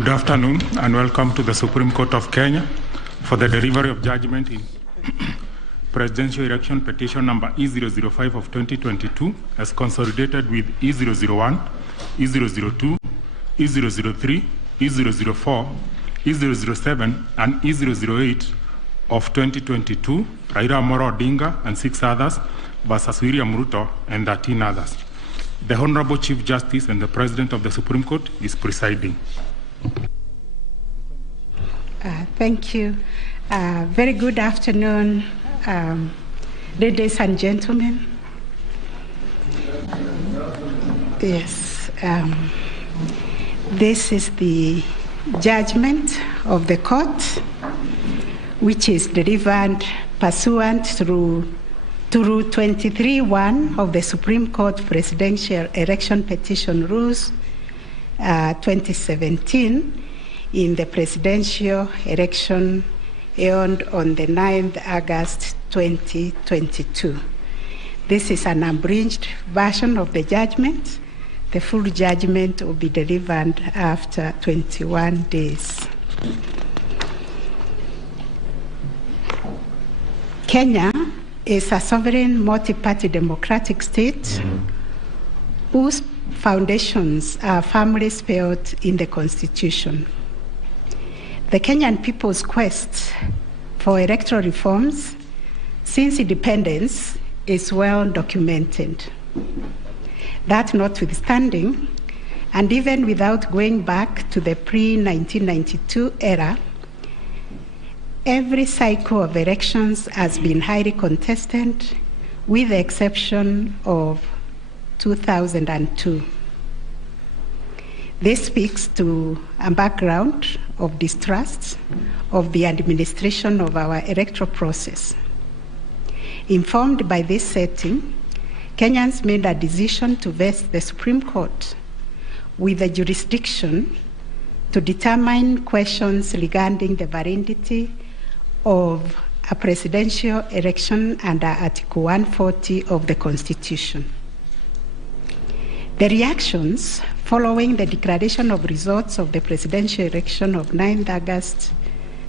Good afternoon and welcome to the Supreme Court of Kenya for the delivery of judgment in presidential election petition number E005 of 2022 as consolidated with E001, E002, E003, E004, E007 and E008 of 2022, Raila Amolo Odinga and 6 others versus William Ruto and 13 others. The Honorable Chief Justice and the President of the Supreme Court is presiding. Thank you. Very good afternoon, ladies and gentlemen. Yes, this is the judgment of the court, which is delivered pursuant to Rule 23(1) of the Supreme Court Presidential Election Petition Rules 2017 in the presidential election held on the 9th August 2022. This is an abridged version of the judgment. The full judgment will be delivered after 21 days. Kenya is a sovereign multi-party democratic state whose foundations are firmly spelled in the Constitution. The Kenyan people's quest for electoral reforms since independence is well documented. That notwithstanding, and even without going back to the pre-1992 era, every cycle of elections has been highly contested, with the exception of 2002. This speaks to a background of distrust of the administration of our electoral process. Informed by this setting, Kenyans made a decision to vest the Supreme Court with the jurisdiction to determine questions regarding the validity of a presidential election under Article 140 of the Constitution. The reactions following the declaration of results of the presidential election of 9th August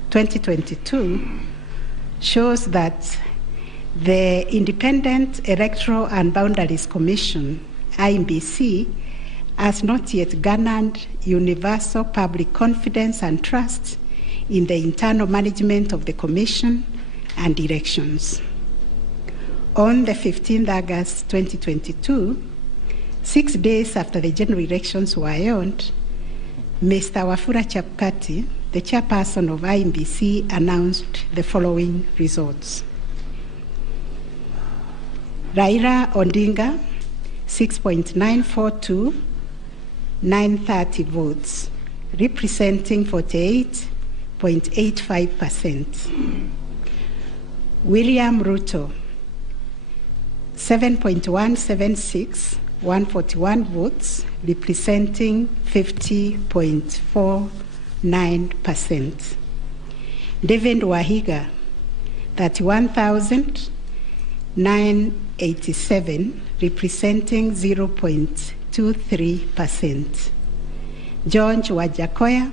2022 shows that the Independent Electoral and Boundaries Commission, IEBC, has not yet garnered universal public confidence and trust in the internal management of the Commission and elections. On the 15th August 2022, 6 days after the general elections were held, Mr. Wafula Chebukati, the chairperson of IEBC, announced the following results. Raila Odinga, 6.942, 930 votes, representing 48.85%. William Ruto, 7.176, 141 votes, representing 50.49%. David Wahiga, 31,987, representing 0.23%. George Wajakoya,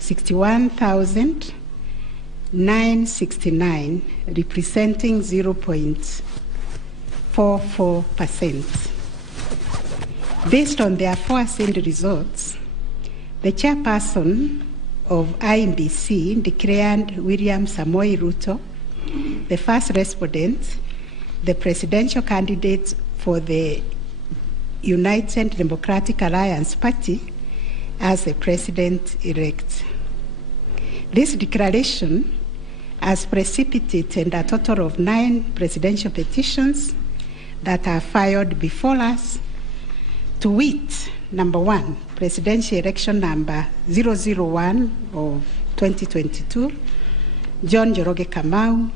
61,969, representing 0.44%. Based on the aforesaid results, the chairperson of IEBC declared William Samoei Ruto the first respondent, the presidential candidate for the United Democratic Alliance Party, as the president-elect. This declaration has precipitated a total of 9 presidential petitions that are filed before us, to wit, number 1, presidential election number 001 of 2022, John Njoroge Kamau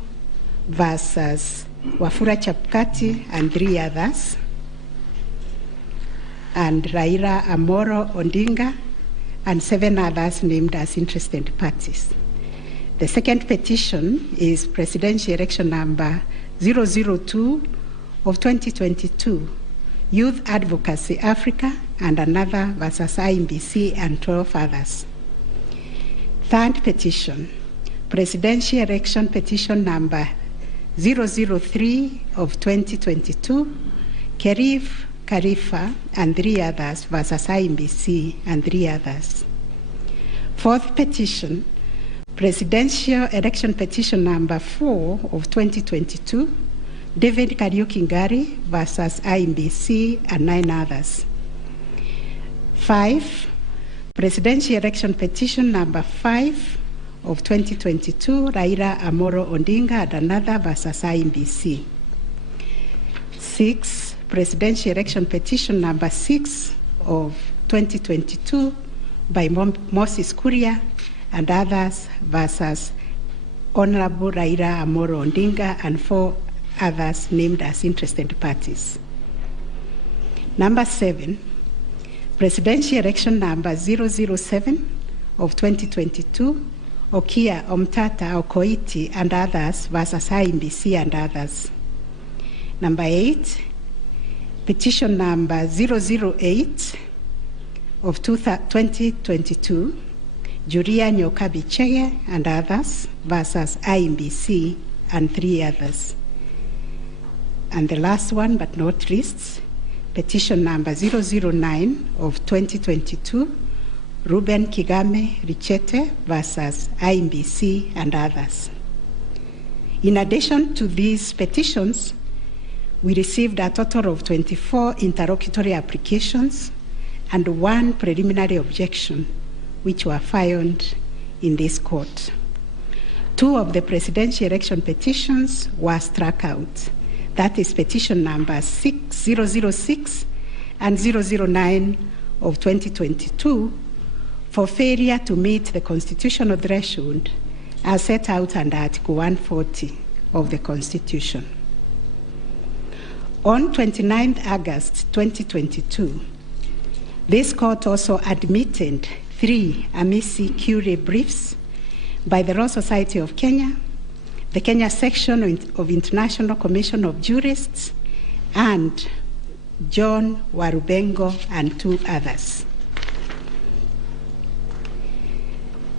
versus Wafula Chebukati and 3 others, and Raila Amolo Odinga and 7 others named as interested parties. The second petition is presidential election number 002 of 2022, Youth Advocacy Africa and another versus IEBC and 12 others. Third petition, Presidential Election Petition number 003 of 2022, Kerif Karifa and 3 others versus IMBC and 3 others. Fourth petition, Presidential Election Petition number 4 of 2022, David Kariuki Ngari versus IMBC and 9 others. 5, Presidential Election Petition number 5 of 2022, Raila Amolo Odinga and another versus IMBC. 6, Presidential Election Petition number 6 of 2022 by Moses Kuria and others versus Honorable Raila Amolo Odinga and 4 others named as interested parties. Number 7, Presidential Election number 007 of 2022, Okia Omtata Okoiti and others versus IMBC and others. Number 8, petition number 008 of 2022, Julia Nyokabi Chege and others versus IMBC and 3 others. And the last one but not least, petition number 009 of 2022, Ruben Kigame Richete versus IMBC and others. In addition to these petitions, we received a total of 24 interlocutory applications and 1 preliminary objection, which were filed in this court. 2 of the presidential election petitions were struck out. That is petition number 006 and 009 of 2022 for failure to meet the constitutional threshold as set out under Article 140 of the Constitution. On 29 August 2022, this court also admitted 3 amici curiae briefs by the Law Society of Kenya, the Kenya section of International Commission of Jurists, and John Warubengo and 2 others.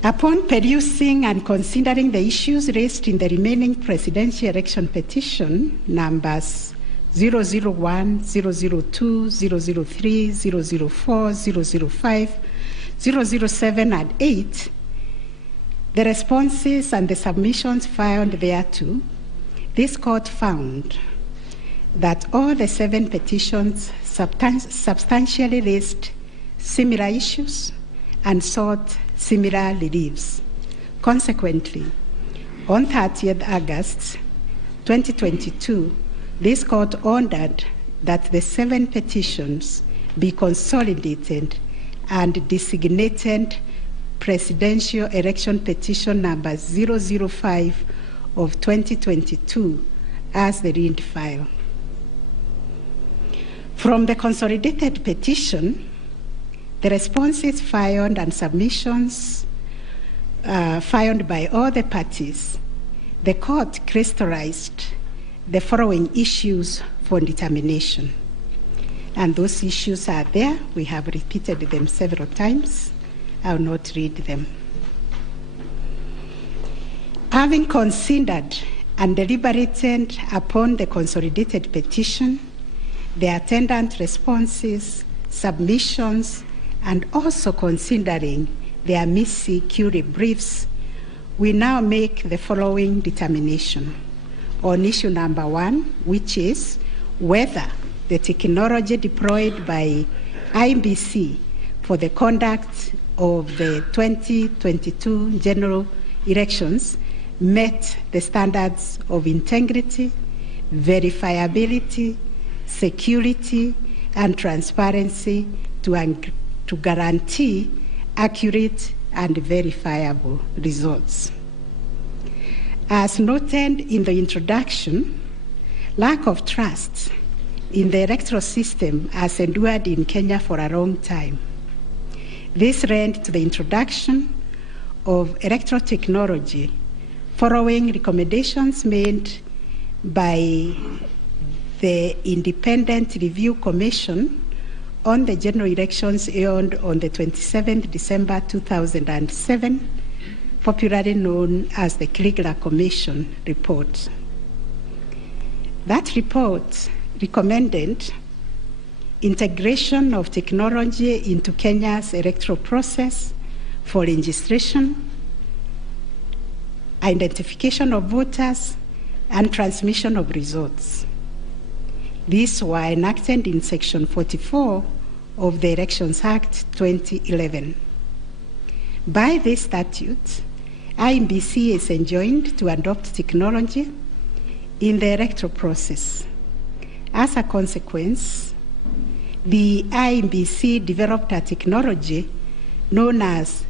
Upon perusing and considering the issues raised in the remaining presidential election petition numbers 001, 002, 003, 004, 005, 007, and 8, the responses and the submissions filed thereto, this court found that all the 7 petitions substantially raised similar issues and sought similar reliefs. Consequently, on 30th August 2022, this court ordered that the 7 petitions be consolidated and designated Presidential Election Petition number 005 of 2022 as the read file. From the consolidated petition, the responses filed and submissions filed by all the parties, the court crystallized the following issues for determination. And those issues are there. We have repeated them several times. I will not read them. Having considered and deliberated upon the consolidated petition, the attendant responses, submissions, and also considering the amici curiae briefs, we now make the following determination on issue number 1, which is whether the technology deployed by IMBC for the conduct of the 2022 general elections met the standards of integrity, verifiability, security, and transparency to guarantee accurate and verifiable results. As noted in the introduction, lack of trust in the electoral system has endured in Kenya for a long time. This led to the introduction of electoral technology following recommendations made by the Independent Review Commission on the general elections held on the 27th December 2007 popularly known as the Kriegler Commission report. That report recommended integration of technology into Kenya's electoral process for registration, identification of voters, and transmission of results. These were enacted in Section 44 of the Elections Act 2011. By this statute, IEBC is enjoined to adopt technology in the electoral process. As a consequence, the IEBC developed a technology known as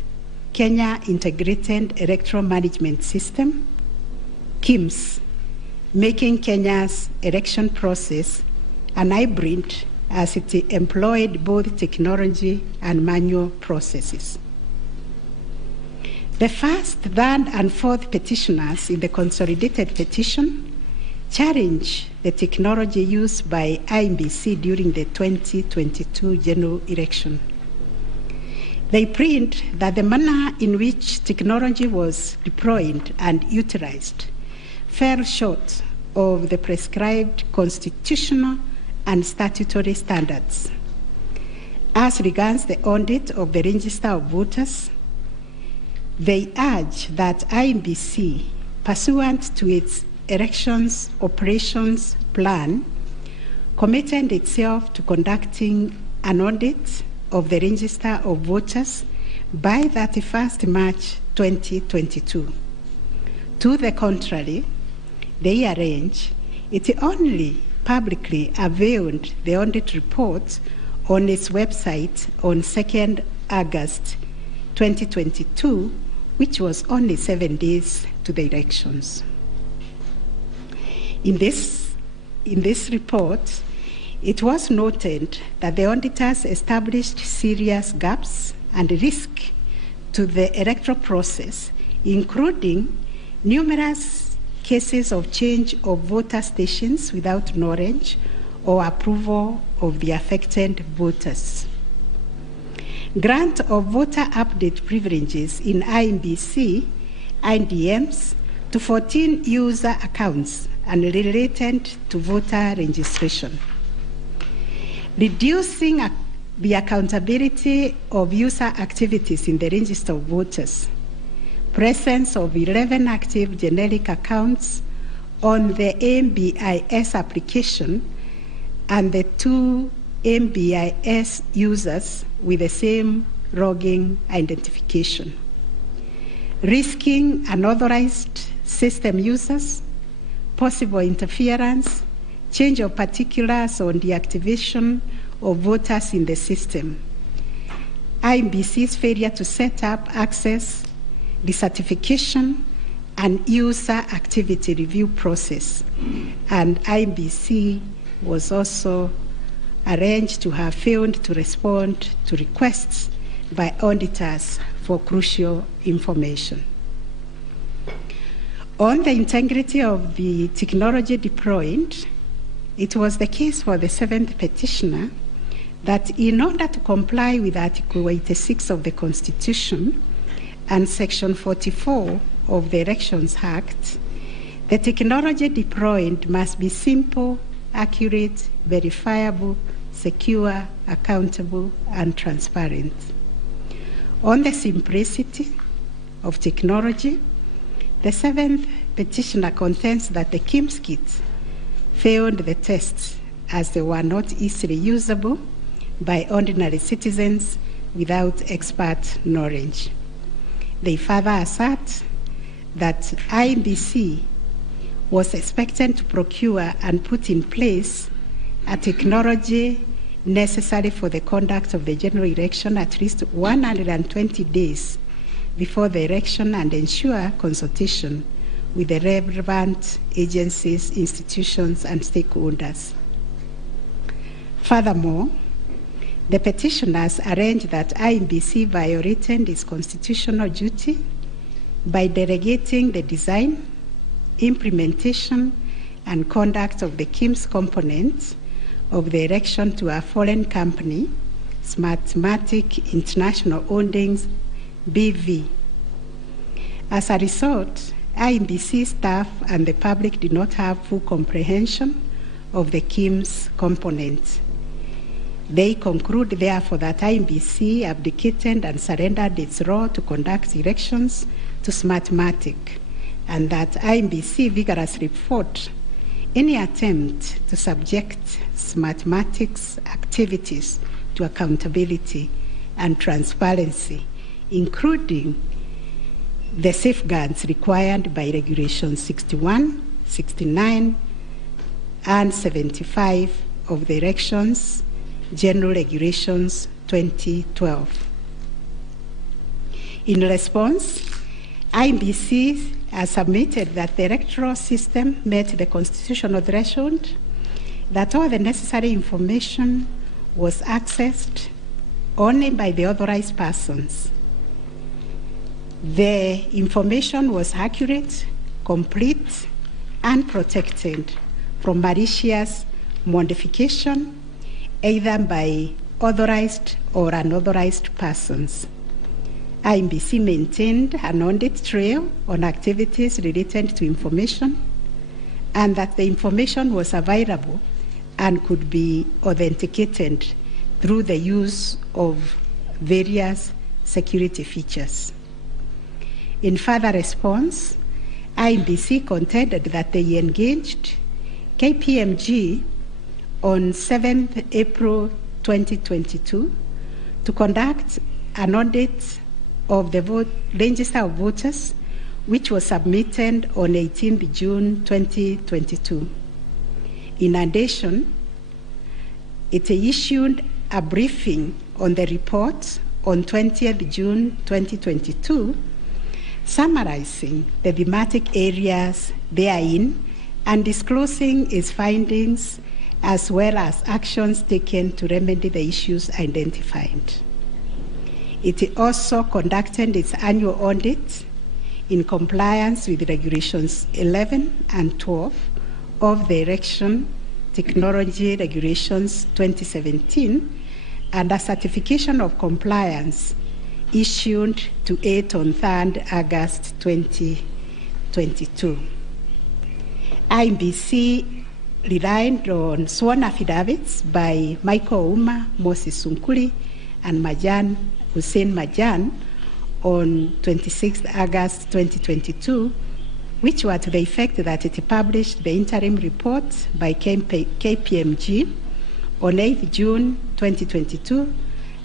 Kenya Integrated Electoral Management System, KIMS, making Kenya's election process an hybrid as it employed both technology and manual processes. The first, third, and fourth petitioners in the consolidated petition challenge the technology used by IEBC during the 2022 general election. They plead that the manner in which technology was deployed and utilized fell short of the prescribed constitutional and statutory standards. As regards the audit of the register of voters, they urge that IEBC, pursuant to its elections operations plan, committed itself to conducting an audit of the register of voters by 31st March 2022. To the contrary, they arrange it only publicly availed the audit report on its website on 2nd August 2022, which was only 7 days to the elections. In this report, it was noted that the auditors established serious gaps and risk to the electoral process, including numerous cases of change of voter stations without knowledge or approval of the affected voters. Grant of voter update privileges in IEBC, IDMs, to 14 user accounts and related to voter registration. Reducing the accountability of user activities in the register of voters. Presence of 11 active generic accounts on the MBIS application and the 2 MBIS users with the same logging identification. Risking unauthorized system users, possible interference, change of particulars on the activation of voters in the system. IEBC's failure to set up access, decertification, and user activity review process. And IEBC was also arranged to have failed to respond to requests by auditors for crucial information. On the integrity of the technology deployed, it was the case for the 7th petitioner that in order to comply with Article 86 of the Constitution and Section 44 of the Elections Act, the technology deployed must be simple, accurate, verifiable, secure, accountable, and transparent. On the simplicity of technology, the 7th petitioner contends that the KIMS kits failed the test as they were not easily usable by ordinary citizens without expert knowledge. They further assert that IEBC was expected to procure and put in place a technology necessary for the conduct of the general election at least 120 days before the election and ensure consultation with the relevant agencies, institutions, and stakeholders. Furthermore, the petitioners arrange that IEBC violated its constitutional duty by delegating the design, implementation, and conduct of the KIMS components of the election to a foreign company, Smartmatic International Holdings, BV. As a result, IEBC staff and the public did not have full comprehension of the KIMS components. They conclude, therefore, that IEBC abdicated and surrendered its role to conduct elections to Smartmatic, and that IEBC vigorously fought any attempt to subject Smartmatic's activities to accountability and transparency, including the safeguards required by Regulations 61, 69, and 75 of the Elections General Regulations 2012. In response, IEBC has submitted that the electoral system met the constitutional threshold, that all the necessary information was accessed only by the authorized persons. The information was accurate, complete, and protected from malicious modification, either by authorized or unauthorized persons. IEBC maintained an audit trail on activities related to information, and that the information was available and could be authenticated through the use of various security features. In further response, IEBC contended that they engaged KPMG on 7th April 2022 to conduct an audit of the register of voters, which was submitted on 18th June 2022. In addition, it issued a briefing on the report on 20th June 2022, summarizing the thematic areas therein and disclosing its findings as well as actions taken to remedy the issues identified. It also conducted its annual audit in compliance with Regulations 11 and 12 of the Election Technology Regulations 2017 and a certification of compliance issued to it on 3rd August 2022. IEBC relied on sworn affidavits by Michael Ouma, Moses Sunkuri, and Hussein Majan on 26th August 2022, which were to the effect that it published the interim report by KPMG on 8th June 2022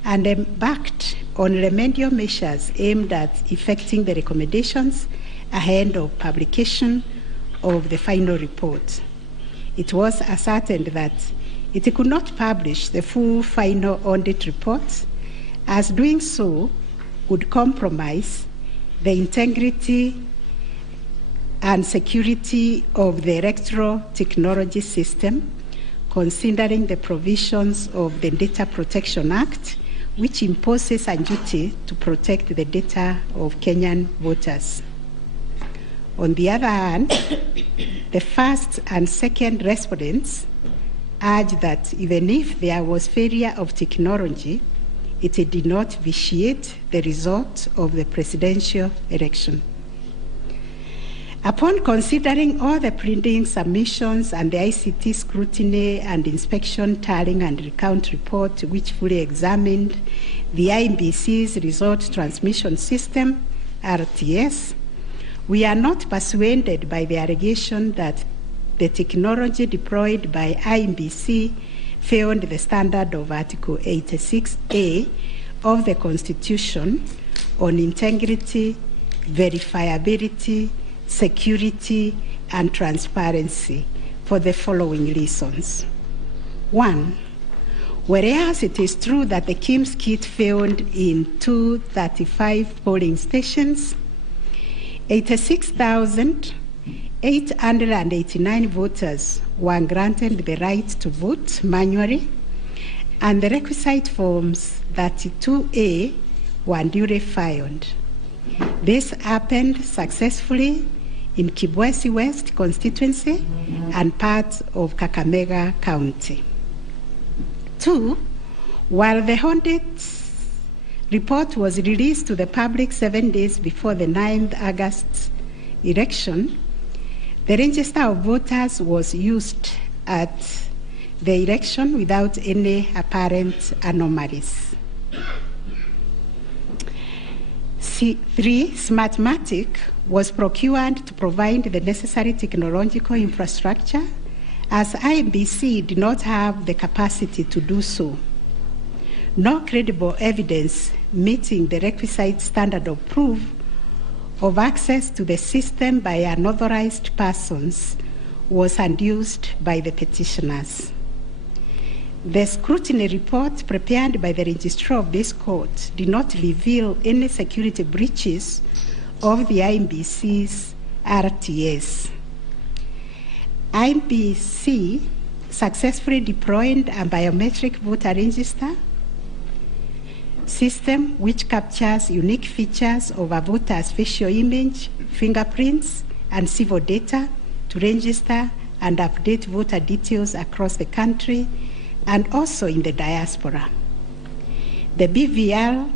and embarked on remedial measures aimed at effecting the recommendations ahead of publication of the final report. It was ascertained that it could not publish the full final audit report, as doing so would compromise the integrity and security of the electoral technology system, considering the provisions of the Data Protection Act, which imposes a duty to protect the data of Kenyan voters. On the other hand, the first and second respondents urged that even if there was failure of technology, it did not vitiate the result of the presidential election. Upon considering all the pleading submissions and the ICT scrutiny and inspection tallying and recount report, which fully examined the IEBC's result transmission system, RTS, we are not persuaded by the allegation that the technology deployed by IEBC failed the standard of Article 86A of the Constitution on integrity, verifiability, security, and transparency for the following reasons. 1, whereas it is true that the KIMS kit failed in 235 polling stations, 86,889 voters were granted the right to vote manually, and the requisite forms 32A were duly filed. This happened successfully in Kibwezi West constituency and parts of Kakamega County. 2, while the audit report was released to the public 7 days before the 9th August election, the register of voters was used at the election without any apparent anomalies. 3, Smartmatic was procured to provide the necessary technological infrastructure, as IEBC did not have the capacity to do so. No credible evidence meeting the requisite standard of proof of access to the system by unauthorized persons was adduced by the petitioners. The scrutiny report prepared by the registrar of this court did not reveal any security breaches of the IEBC's RTS. IEBC successfully deployed a biometric voter register system which captures unique features of a voter's facial image, fingerprints, and civil data to register and update voter details across the country and also in the diaspora. The BVR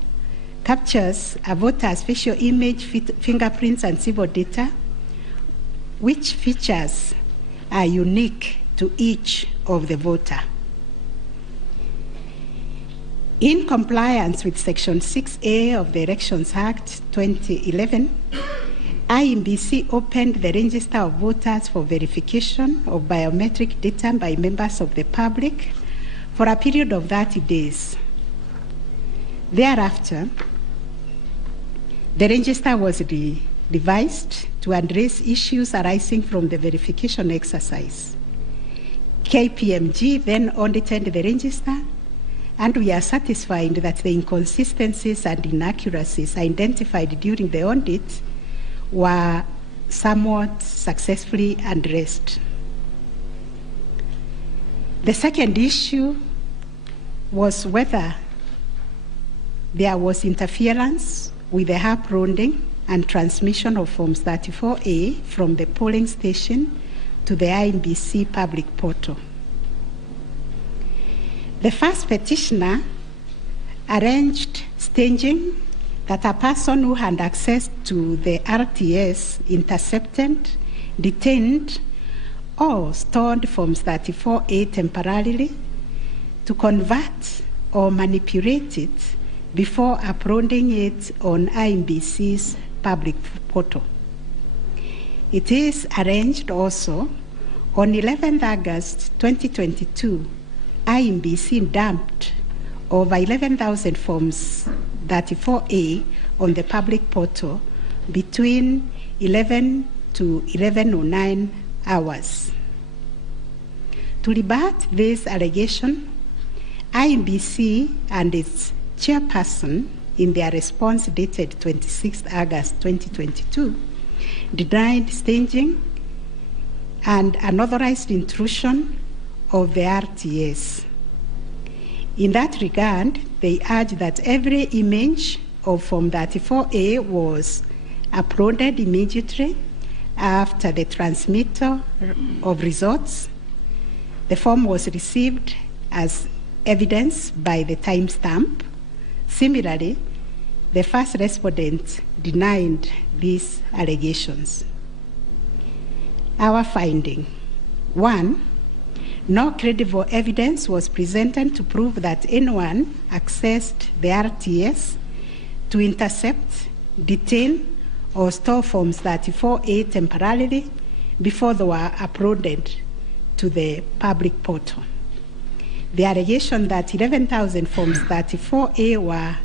captures a voter's facial image, fingerprints, and civil data, which features are unique to each of the voter. In compliance with Section 6A of the Elections Act 2011, IEBC opened the register of voters for verification of biometric data by members of the public for a period of 30 days. Thereafter, the register was revised to address issues arising from the verification exercise. KPMG then audited the register, and we are satisfied that the inconsistencies and inaccuracies identified during the audit were somewhat successfully addressed. The second issue was whether there was interference with the uploading and transmission of Forms 34A from the polling station to the IEBC public portal. The first petitioner arranged staging that a person who had access to the RTS intercepted, detained, or stored Forms 34A temporarily to convert or manipulate it before uploading it on IEBC's public portal. It is arranged also on 11th August 2022, IEBC dumped over 11,000 Forms 34A on the public portal between 11 to 11:09 hours. To rebut this allegation, IEBC and its chairperson, in their response dated 26th August 2022, denied staging and unauthorized intrusion of the RTS. In that regard, they urge that every image of Form 34A was uploaded immediately after the transmittal of results. The form was received as evidence by the timestamp. Similarly, the first respondent denied these allegations. Our finding: 1, no credible evidence was presented to prove that anyone accessed the RTS to intercept, detain, or store Forms 34A temporarily before they were uploaded to the public portal. The allegation that 11,000 Forms 34A were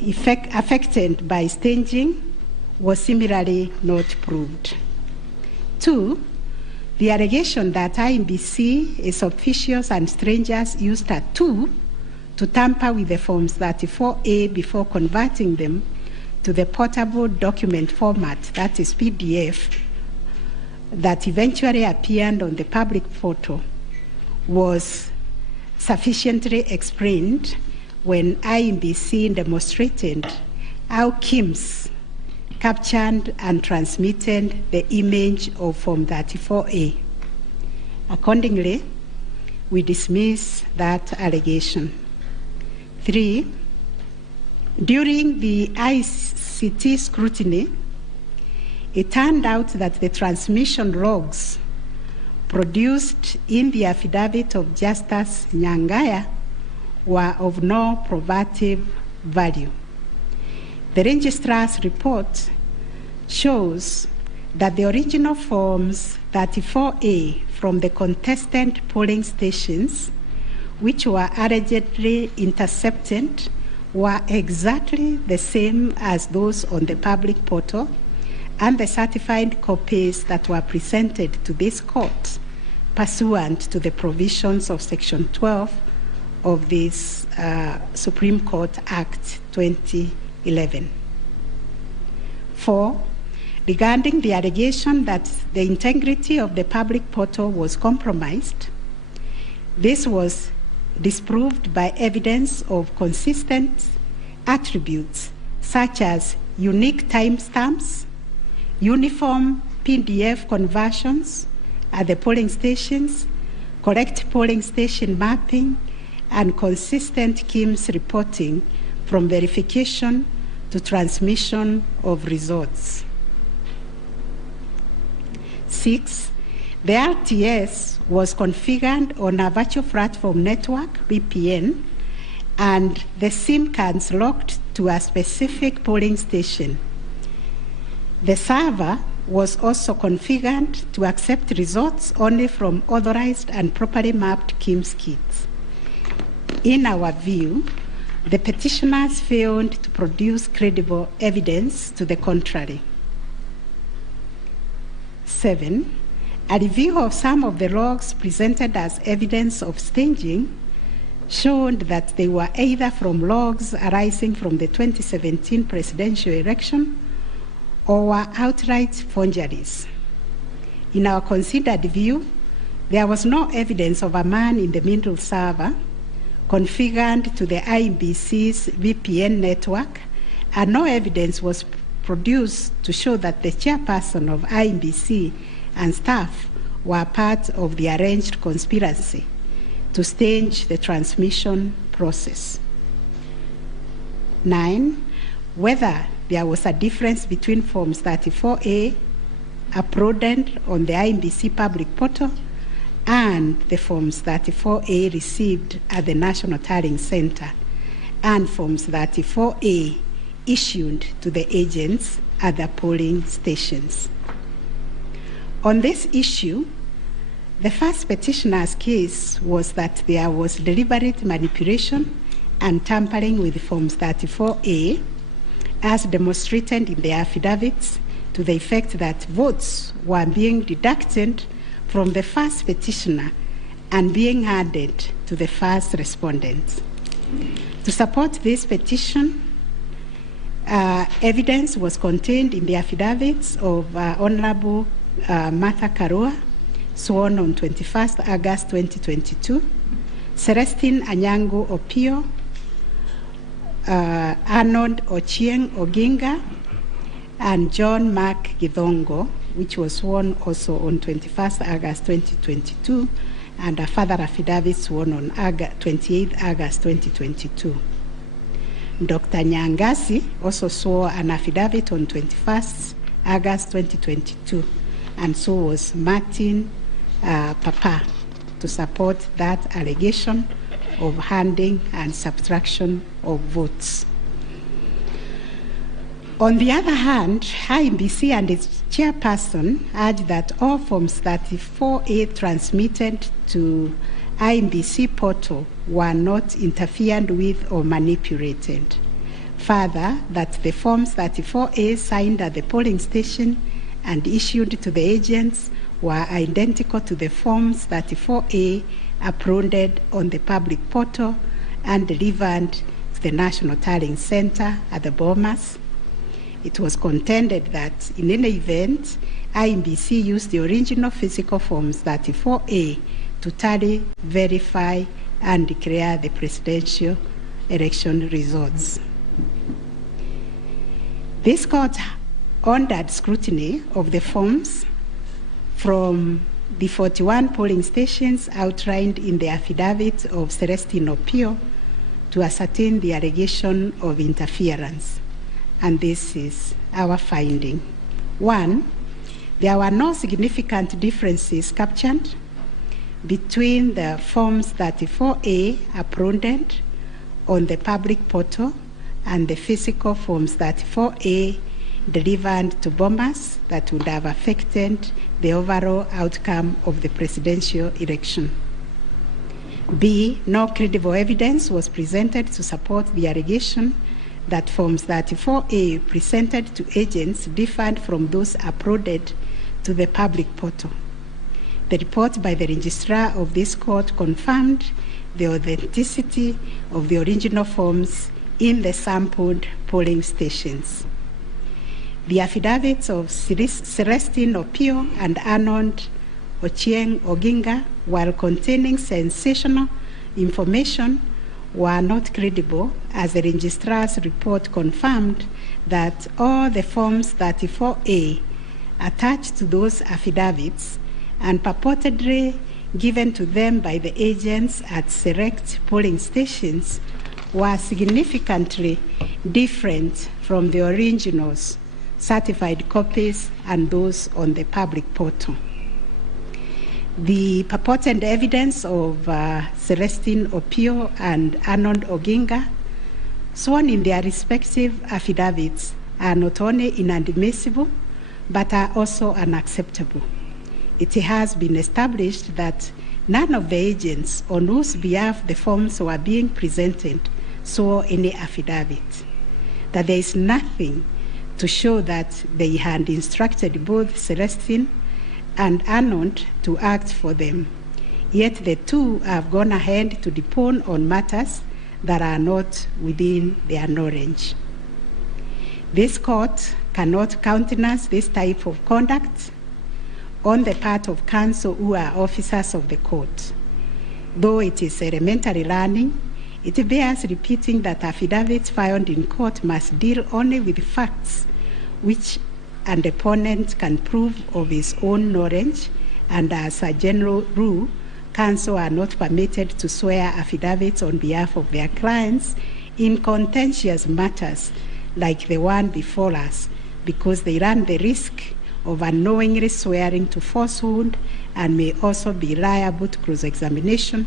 affected by staging was similarly not proved. 2, the allegation that IEBC, its officials, and strangers used a tool to tamper with the Forms 34A before converting them to the portable document format, that is PDF, that eventually appeared on the public portal, was sufficiently explained when IEBC demonstrated how KIMS captured and transmitted the image of Form 34A. Accordingly, we dismiss that allegation. 3, During the ICT scrutiny, it turned out that the transmission logs produced in the affidavit of Justice Nyangaya were of no probative value. The registrar's report shows that the original forms 34A from the contestant polling stations, which were allegedly intercepted, were exactly the same as those on the public portal, and the certified copies that were presented to this court pursuant to the provisions of Section 12 of this Supreme Court Act 2011. 4, regarding the allegation that the integrity of the public portal was compromised, this was disproved by evidence of consistent attributes such as unique timestamps, uniform PDF conversions at the polling stations, correct polling station mapping, and consistent KIMS reporting from verification to transmission of results. 6, the RTS was configured on a virtual platform network, VPN, and the SIM cards locked to a specific polling station. The server was also configured to accept results only from authorized and properly mapped KIMS kits. In our view, the petitioners failed to produce credible evidence to the contrary. 7, a review of some of the logs presented as evidence of staging showed that they were either from logs arising from the 2017 presidential election or were outright forgeries. In our considered view, there was no evidence of a man-in-the-middle server configured to the IEBC's VPN network, and no evidence was produced to show that the chairperson of IEBC and staff were part of the arranged conspiracy to stage the transmission process. 9, whether there was a difference between Forms 34A uploaded on the IEBC public portal and the Forms 34A received at the National Tallying Center and Forms 34A issued to the agents at the polling stations. On this issue, the first petitioner's case was that there was deliberate manipulation and tampering with Forms 34A, as demonstrated in the affidavits, to the effect that votes were being deducted from the first petitioner and being added to the first respondent. To support this petition, evidence was contained in the affidavits of Honorable Martha Karua, sworn on 21st August 2022, Celestine Anyango Opio, Arnold Ochieng Oginga, and John Mark Githongo, which was sworn also on 21st August 2022, and a further affidavit sworn on 28th August 2022. Dr. Nyangasi also swore an affidavit on 21st August 2022, and so was Martin Papa, to support that allegation of handing and subtraction of votes. On the other hand, IEBC and its chairperson urged that all Forms 34A transmitted to IEBC portal were not interfered with or manipulated. Further, that the Forms 34A signed at the polling station and issued to the agents were identical to the Forms 34A uploaded on the public portal and delivered to the National Tallying Center at the Bomas. It was contended that in any event, IEBC used the original physical Forms 34A to tally, verify, and declare the presidential election results. This court ordered scrutiny of the forms from the 41 polling stations outlined in the affidavit of Celestine Opio to ascertain the allegation of interference. And this is our finding. 1, there were no significant differences captured between the Forms 34A uploaded on the public portal and the physical Forms 34A delivered to bombers that would have affected the overall outcome of the presidential election. B, no credible evidence was presented to support the allegation that Forms 34A presented to agents differed from those uploaded to the public portal. The report by the registrar of this court confirmed the authenticity of the original forms in the sampled polling stations. The affidavits of Celestine Opio and Arnold Ochieng Oginga, while containing sensational information, were not credible, as the registrar's report confirmed that all the Forms 34A attached to those affidavits and purportedly given to them by the agents at select polling stations were significantly different from the originals, certified copies, and those on the public portal. The purported evidence of Celestine Opio and Arnold Oginga, sworn in their respective affidavits, are not only inadmissible, but are also unacceptable. It has been established that none of the agents on whose behalf the forms were being presented swore any affidavit, that there is nothing to show that they had instructed both Celestine and Arnold to act for them, yet the two have gone ahead to depone on matters that are not within their knowledge. This court cannot countenance this type of conduct on the part of counsel who are officers of the court. Though it is elementary learning, it bears repeating that affidavits filed in court must deal only with facts which an opponent can prove of his own knowledge, and as a general rule, counsel are not permitted to swear affidavits on behalf of their clients in contentious matters like the one before us, because they run the risk of unknowingly swearing to falsehood and may also be liable to cross-examination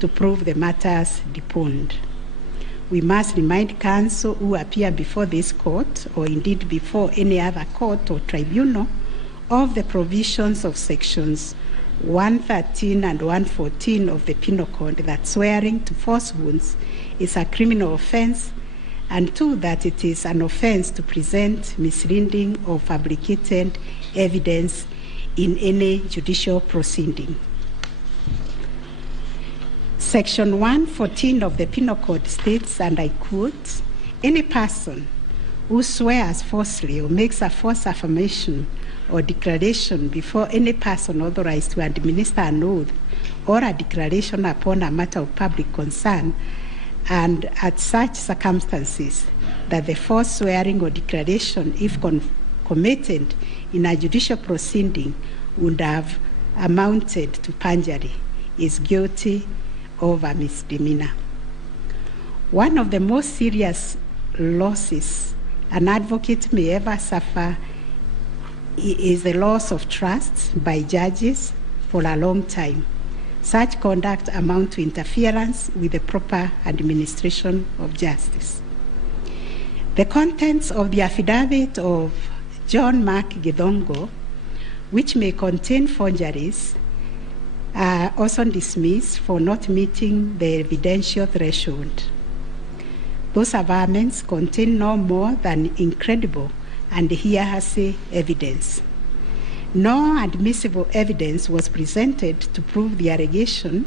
to prove the matters deponed. We must remind counsel who appear before this court, or indeed before any other court or tribunal, of the provisions of sections 113 and 114 of the Penal Code, that swearing to falsehoods is a criminal offense, and 2, that it is an offense to present misleading or fabricated evidence in any judicial proceeding. Section 114 of the Penal Code states, and I quote, "Any person who swears falsely or makes a false affirmation or declaration before any person authorized to administer an oath or a declaration upon a matter of public concern, and at such circumstances that the false swearing or declaration, if committed in a judicial proceeding, would have amounted to perjury, is guilty of a misdemeanor." One of the most serious losses an advocate may ever suffer is the loss of trust by judges for a long time. Such conduct amounts to interference with the proper administration of justice. The contents of the affidavit of John Mark Githongo, which may contain forgeries, are also dismissed for not meeting the evidential threshold. Those averments contain no more than incredible and hearsay evidence. No admissible evidence was presented to prove the allegation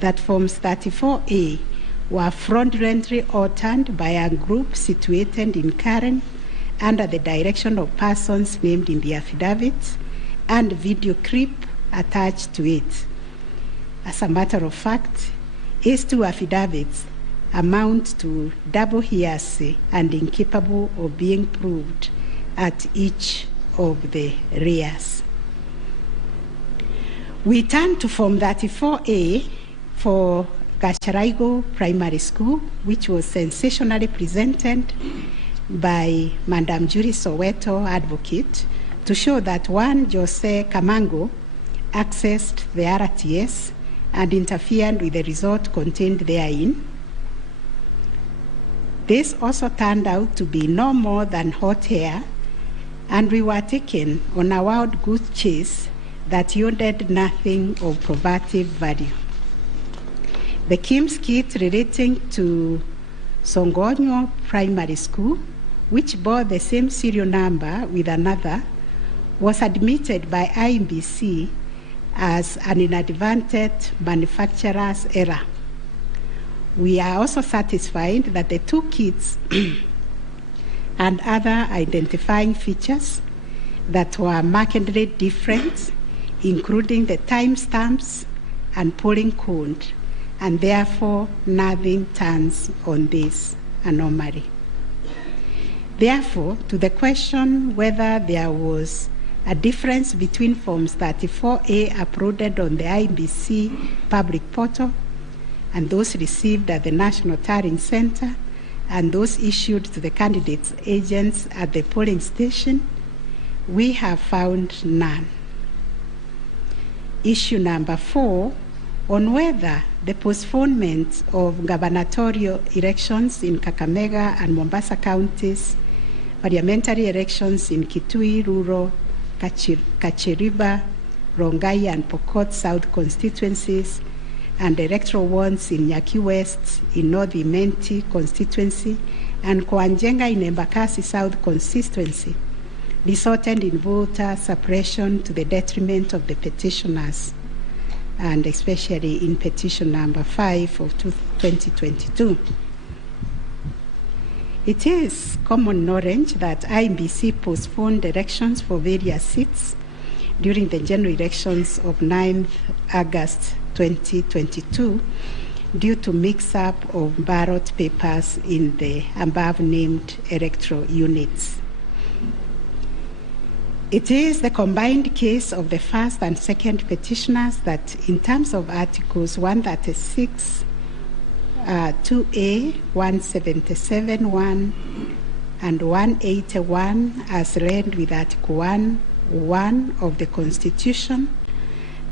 that Forms 34A were fraudulently altered by a group situated in Karen under the direction of persons named in the affidavit, and video clip attached to it. As a matter of fact, these two affidavits amount to double hearsay and incapable of being proved at each of the rears. We turn to Form 34A for Gacharaigo Primary School, which was sensationally presented by Madam Judy Soweto, advocate, to show that one Jose Kamango accessed the RTS and interfered with the result contained therein. This also turned out to be no more than hot air, and we were taken on a wild goose chase that yielded nothing of probative value. The KIMS kit relating to Songonyo Primary School, which bore the same serial number with another, was admitted by IMBC as an inadvertent manufacturer's error. We are also satisfied that the two kits and other identifying features that were markedly different, including the timestamps and polling code, and therefore nothing turns on this anomaly. Therefore, to the question whether there was a difference between Forms 34A uploaded on the IBC public portal and those received at the National Tallying Center and those issued to the candidates' agents at the polling station, we have found none. Issue number 4, on whether the postponement of gubernatorial elections in Kakamega and Mombasa counties, parliamentary elections in Kitui, Rural, Kachiriba, Rongai and Pokot South constituencies, and electoral ones in Nyaki West, in North Imenti constituency, and Koanjenga in Embakasi South constituency, resulted in voter suppression to the detriment of the petitioners, and especially in petition number 5 of 2022. It is common knowledge that IMBC postponed elections for various seats during the general elections of 9th August 2022 due to mix-up of ballot papers in the above-named electoral units. It is the combined case of the first and second petitioners that, in terms of Articles 136, 2A, 177(1), and 181, as read with Article 1 of the Constitution,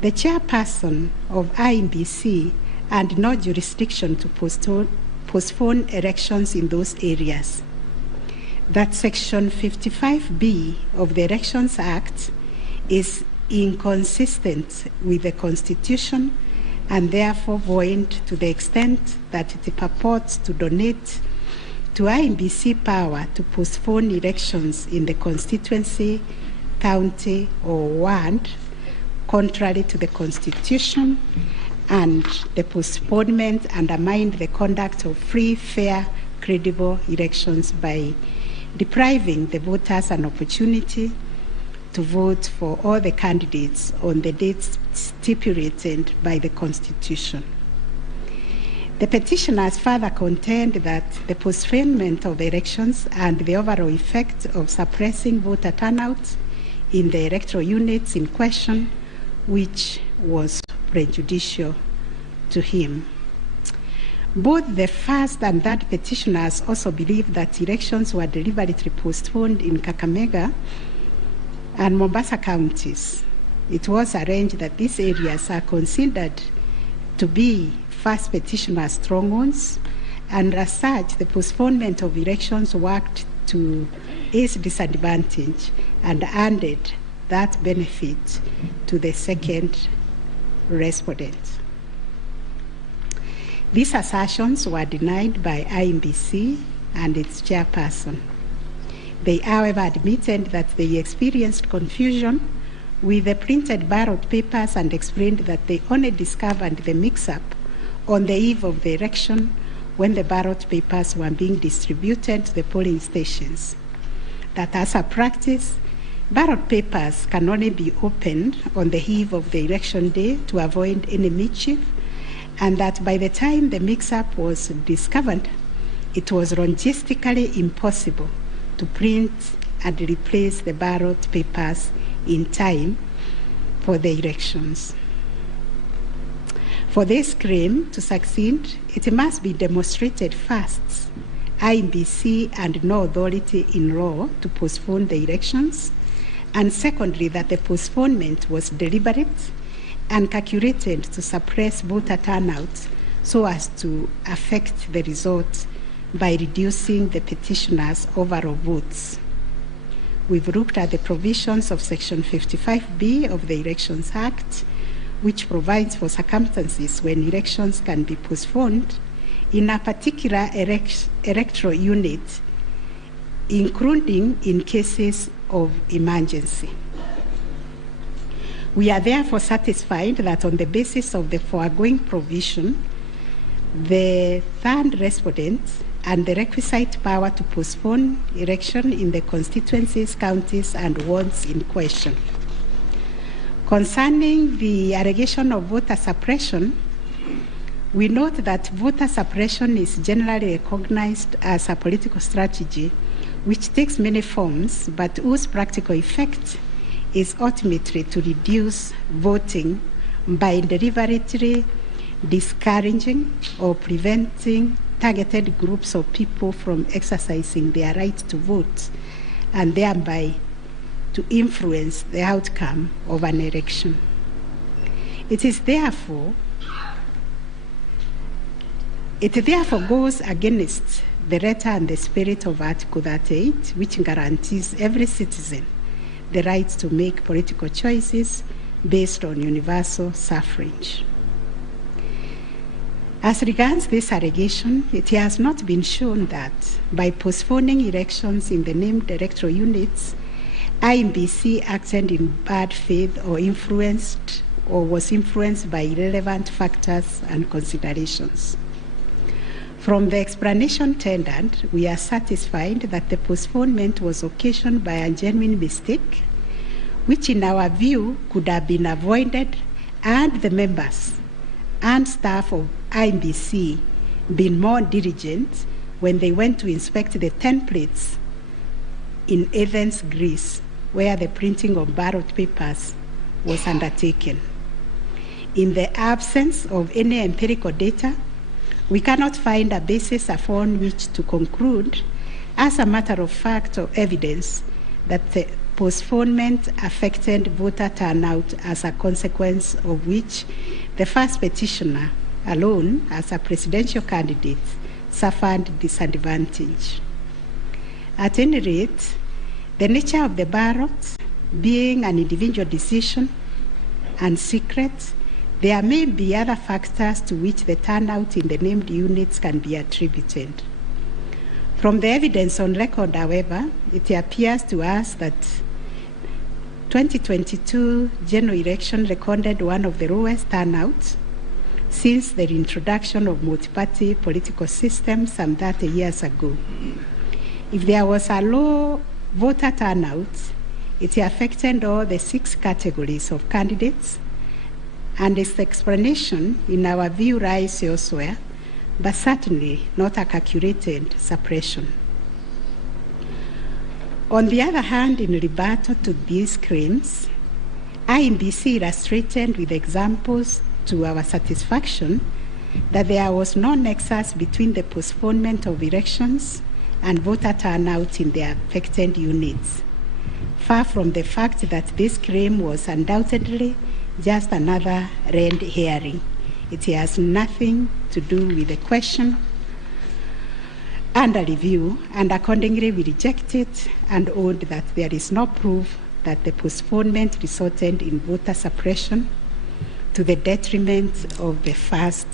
the chairperson of IMBC had no jurisdiction to postpone elections in those areas. That Section 55B of the Elections Act is inconsistent with the Constitution and therefore void to the extent that it purports to donate to IMBC power to postpone elections in the constituency, county, or ward, contrary to the Constitution, and the postponement undermined the conduct of free, fair, credible elections by depriving the voters an opportunity to vote for all the candidates on the dates stipulated by the Constitution. The petitioners further contend that the postponement of elections and the overall effect of suppressing voter turnout in the electoral units in question, which was prejudicial to him. Both the first and third petitioners also believe that elections were deliberately postponed in Kakamega and Mombasa counties. It was arranged that these areas are considered to be first petitioner strongholds, and as such, the postponement of elections worked to his disadvantage and handed that benefit to the second respondent. These assertions were denied by IMBC and its chairperson. They, however, admitted that they experienced confusion with the printed ballot papers and explained that they only discovered the mix-up on the eve of the election when the ballot papers were being distributed to the polling stations. That as a practice, ballot papers can only be opened on the eve of the election day to avoid any mischief, and that by the time the mix-up was discovered, it was logistically impossible to print and replace the ballot papers in time for the elections. For this claim to succeed, it must be demonstrated first, IEBC had no authority in law to postpone the elections, and secondly, that the postponement was deliberate and calculated to suppress voter turnout so as to affect the result by reducing the petitioners' overall votes. We've looked at the provisions of Section 55B of the Elections Act, which provides for circumstances when elections can be postponed in a particular electoral unit, including in cases of emergency. We are therefore satisfied that on the basis of the foregoing provision, the third respondent and the requisite power to postpone election in the constituencies, counties, and wards in question. Concerning the allegation of voter suppression, we note that voter suppression is generally recognized as a political strategy which takes many forms, but whose practical effect is ultimately to reduce voting by deliberately discouraging or preventing targeted groups of people from exercising their right to vote, and thereby to influence the outcome of an election. It therefore goes against the letter and the spirit of Article 38, which guarantees every citizen the right to make political choices based on universal suffrage. As regards this allegation, it has not been shown that by postponing elections in the named electoral units, IEBC acted in bad faith or was influenced by irrelevant factors and considerations. From the explanation tendered, we are satisfied that the postponement was occasioned by a genuine mistake, which in our view could have been avoided had the members and staff of IEBC been more diligent when they went to inspect the templates in Athens, Greece, where the printing of ballot papers was undertaken. In the absence of any empirical data, we cannot find a basis upon which to conclude, as a matter of fact or evidence, that the postponement affected voter turnout, as a consequence of which the first petitioner alone, as a presidential candidate, suffered disadvantage. At any rate, the nature of the ballot being an individual decision and secret, there may be other factors to which the turnout in the named units can be attributed. From the evidence on record, however, it appears to us that 2022 general election recorded one of the lowest turnouts since the introduction of multi-party political systems some 30 years ago. If there was a low voter turnout, it affected all the 6 categories of candidates, and its explanation, in our view, lies elsewhere, but certainly not a calculated suppression. On the other hand, in rebuttal to these claims, IEBC illustrated with examples to our satisfaction that there was no nexus between the postponement of elections and voter turnout in the affected units, far from the fact that this claim was undoubtedly just another red herring. It has nothing to do with the question under review, and accordingly we reject it and hold that there is no proof that the postponement resulted in voter suppression to the detriment of the first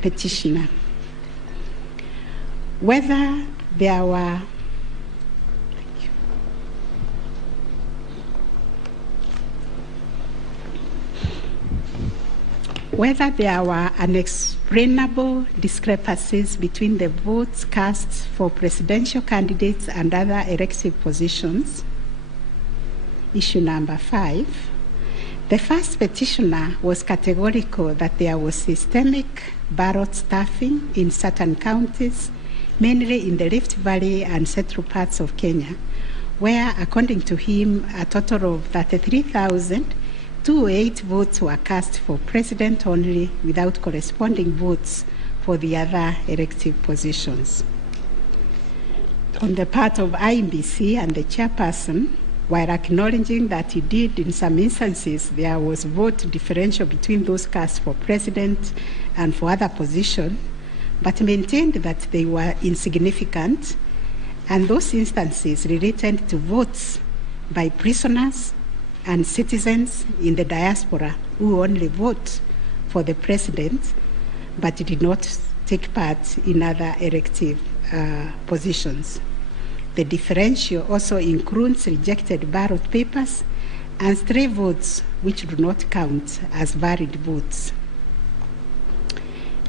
petitioner. Whether there were unexplainable discrepancies between the votes cast for presidential candidates and other elective positions. Issue number 5. The first petitioner was categorical that there was systemic ballot stuffing in certain counties, mainly in the Rift Valley and central parts of Kenya, where, according to him, a total of 33,208 votes were cast for president only, without corresponding votes for the other elective positions. On the part of IEBC and the chairperson, while acknowledging that indeed in some instances there was vote differential between those cast for president and for other positions, but maintained that they were insignificant, and those instances related to votes by prisoners and citizens in the diaspora who only vote for the president but did not take part in other elective positions. The differential also includes rejected ballot papers and stray votes which do not count as valid votes.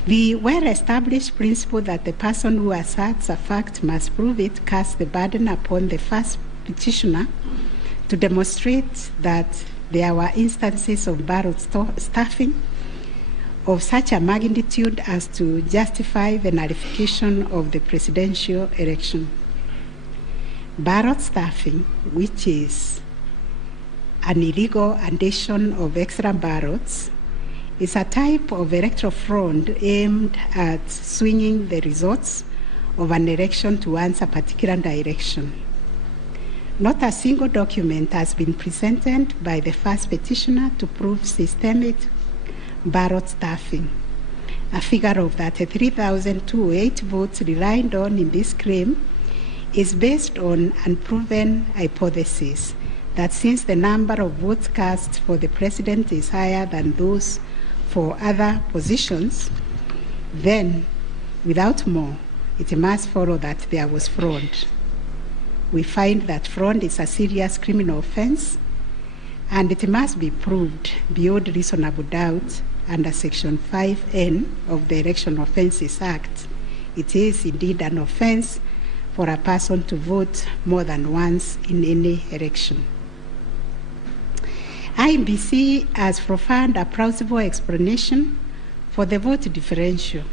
The well-established principle that the person who asserts a fact must prove it casts the burden upon the first petitioner to demonstrate that there were instances of ballot stuffing of such a magnitude as to justify the nullification of the presidential election. Ballot stuffing, which is an illegal addition of extra ballots, is a type of electoral fraud aimed at swinging the results of an election towards a particular direction. Not a single document has been presented by the first petitioner to prove systemic ballot stuffing. A figure of 33,208 votes relied on in this claim is based on unproven hypothesis that since the number of votes cast for the president is higher than those for other positions, then, without more, it must follow that there was fraud. We find that fraud is a serious criminal offense, and it must be proved beyond reasonable doubt under Section 5N of the Election Offences Act. It is indeed an offense for a person to vote more than once in any election. IEBC has provided a plausible explanation for the vote differential,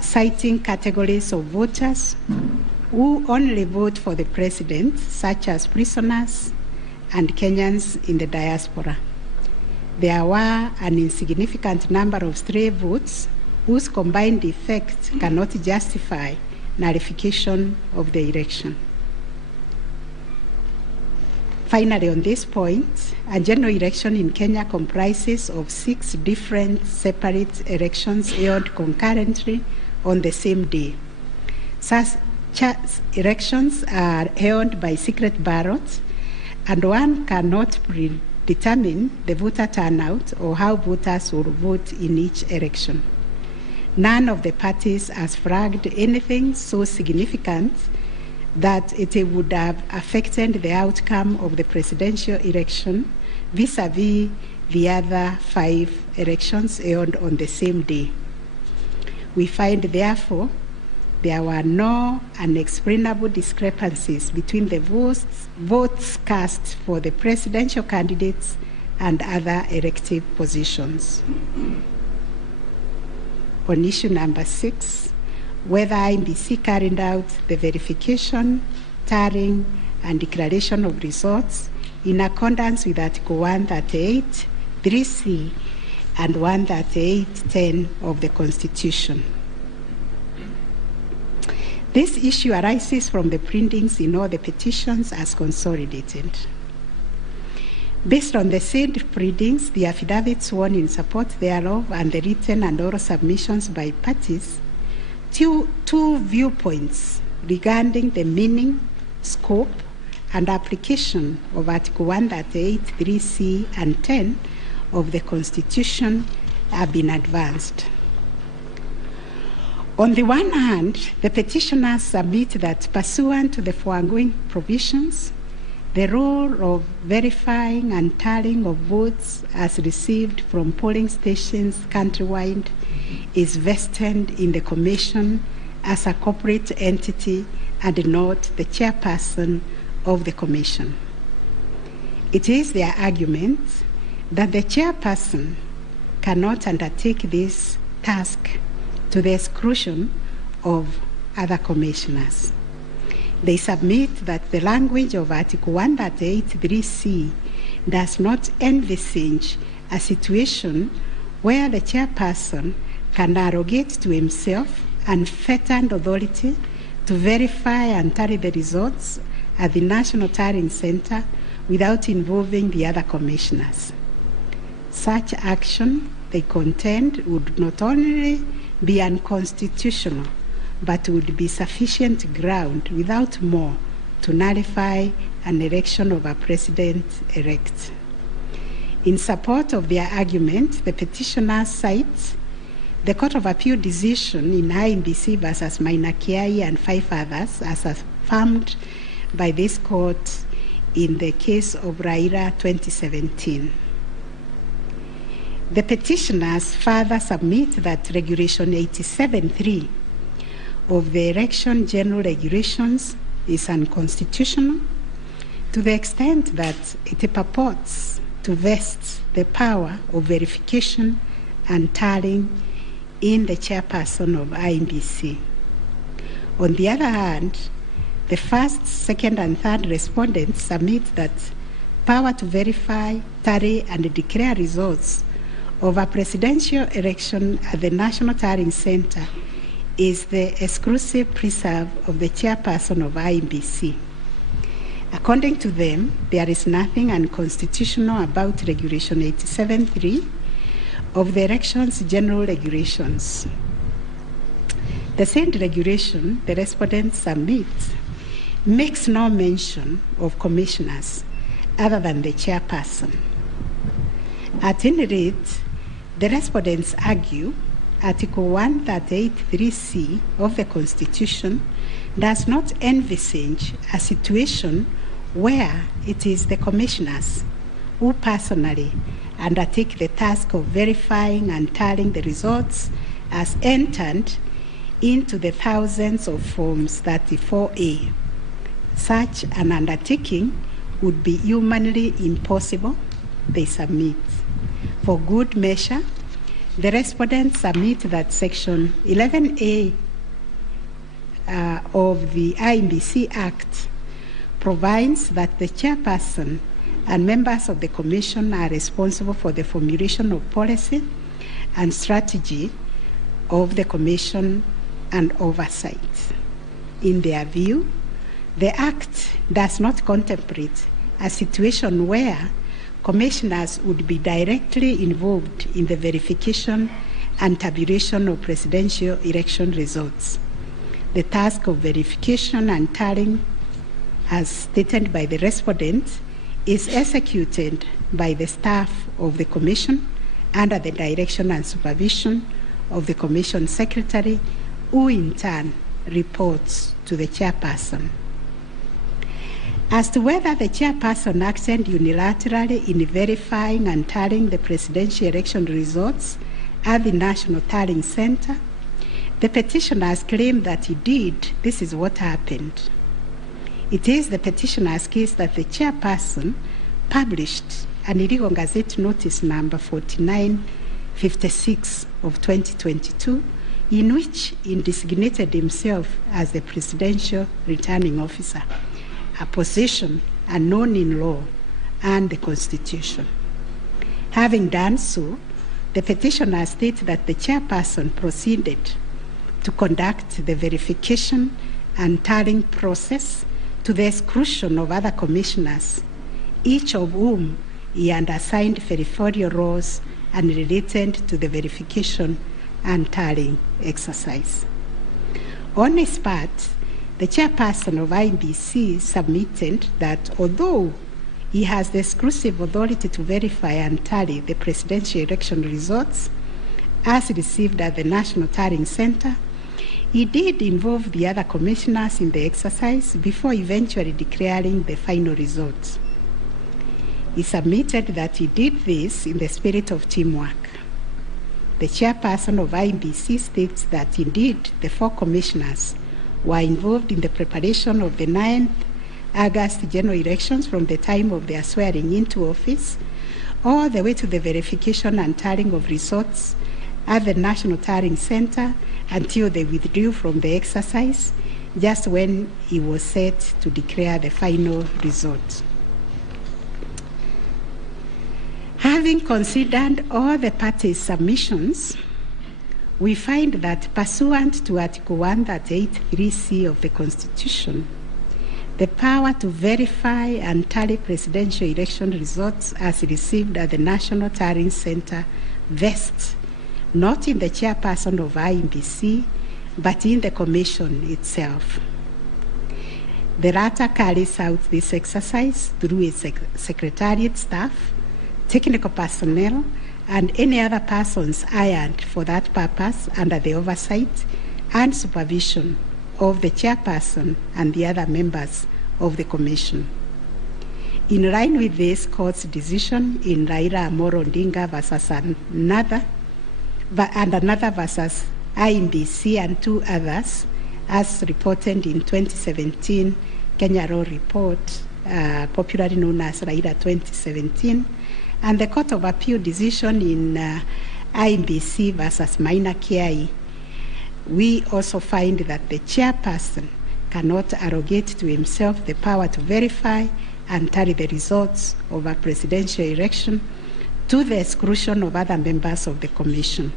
citing categories of voters who only vote for the president, such as prisoners and Kenyans in the diaspora. There were an insignificant number of stray votes whose combined effect cannot justify nullification of the election. Finally, on this point, a general election in Kenya comprises of 6 different separate elections held concurrently on the same day. Such elections are held by secret ballot, and one cannot predetermine the voter turnout or how voters will vote in each election. None of the parties has flagged anything so significant that it would have affected the outcome of the presidential election vis-a-vis the other 5 elections held on the same day. We find, therefore, there were no unexplainable discrepancies between the votes cast for the presidential candidates and other elective positions. On issue number 6, whether IEBC carried out the verification, tallying, and declaration of results in accordance with Article 138, 3C, and 138.10 of the Constitution. This issue arises from the printings in all the petitions as consolidated. Based on the said printings, the affidavits sworn in support thereof, and the written and oral submissions by parties, two viewpoints regarding the meaning, scope, and application of Article 138, 3C, and 10 of the Constitution have been advanced. On the one hand, the petitioners submit that pursuant to the foregoing provisions, the role of verifying and tallying of votes as received from polling stations countrywide is vested in the Commission as a corporate entity and not the chairperson of the Commission. It is their argument that the chairperson cannot undertake this task to the exclusion of other commissioners. They submit that the language of Article 138(3)(c) does not envisage a situation where the chairperson can arrogate to himself unfettered authority to verify and tally the results at the National Tallying Center without involving the other commissioners. Such action, they contend, would not only be unconstitutional, but would be sufficient ground without more to nullify an election of a president-elect. In support of their argument, the petitioners cite the Court of Appeal decision in INBC versus Mainakiai and 5 others as affirmed by this court in the case of Raila 2017. The petitioners further submit that Regulation 87(3) of the Election General Regulations is unconstitutional to the extent that it purports to vest the power of verification and tallying in the chairperson of INBC. On the other hand, the first, second, and third respondents submit that power to verify, tally, and declare results of a presidential election at the National Tallying Center is the exclusive preserve of the chairperson of INBC. According to them, there is nothing unconstitutional about Regulation 87(3) of the Elections General Regulations. The said regulation, the respondents submit, makes no mention of commissioners other than the chairperson. At any rate, the respondents argue Article 138(3)(c) of the Constitution does not envisage a situation where it is the commissioners who personally undertake the task of verifying and tallying the results as entered into the thousands of Forms 34A. Such an undertaking would be humanly impossible, they submit. For good measure, the respondents submit that Section 11A of the INBC Act provides that the chairperson and members of the Commission are responsible for the formulation of policy and strategy of the Commission and oversight. In their view, the Act does not contemplate a situation where commissioners would be directly involved in the verification and tabulation of presidential election results. The task of verification and tallying, as stated by the respondent, is executed by the staff of the Commission under the direction and supervision of the Commission Secretary, who in turn reports to the chairperson. As to whether the chairperson acted unilaterally in verifying and tallying the presidential election results at the National Tallying Center, the petitioners claim that he did. This is what happened. It is the petitioner's case that the chairperson published an illegal Gazette Notice number 4956 of 2022, in which he designated himself as the presidential returning officer, a position unknown in law and the Constitution. Having done so, the petitioner states that the chairperson proceeded to conduct the verification and tallying process to the exclusion of other commissioners, each of whom he had assigned territorial roles and related to the verification and tallying exercise. On his part, the chairperson of INBC submitted that although he has the exclusive authority to verify and tally the presidential election results as received at the National Tallying Center, he did involve the other commissioners in the exercise before eventually declaring the final results. He submitted that he did this in the spirit of teamwork. The chairperson of INBC states that indeed the 4 commissioners were involved in the preparation of the 9th August general elections from the time of their swearing into office all the way to the verification and tallying of results at the National Tallying Center until they withdrew from the exercise, just when he was set to declare the final result. Having considered all the parties' submissions, we find that pursuant to Article 138(3)(c) of the Constitution, the power to verify and tally presidential election results as received at the National Tallying Center vests not in the chairperson of IEBC, but in the Commission itself. The latter carries out this exercise through its secretariat staff, technical personnel, and any other persons hired for that purpose under the oversight and supervision of the chairperson and the other members of the Commission. In line with this court's decision in Raila Amolo Odinga versus another versus IEBC and two others, as reported in 2017 Kenya Law Report, popularly known as Raila 2017, and the Court of Appeal decision in IEBC versus Maina Kiai, we also find that the chairperson cannot arrogate to himself the power to verify and tally the results of a presidential election to the exclusion of other members of the Commission.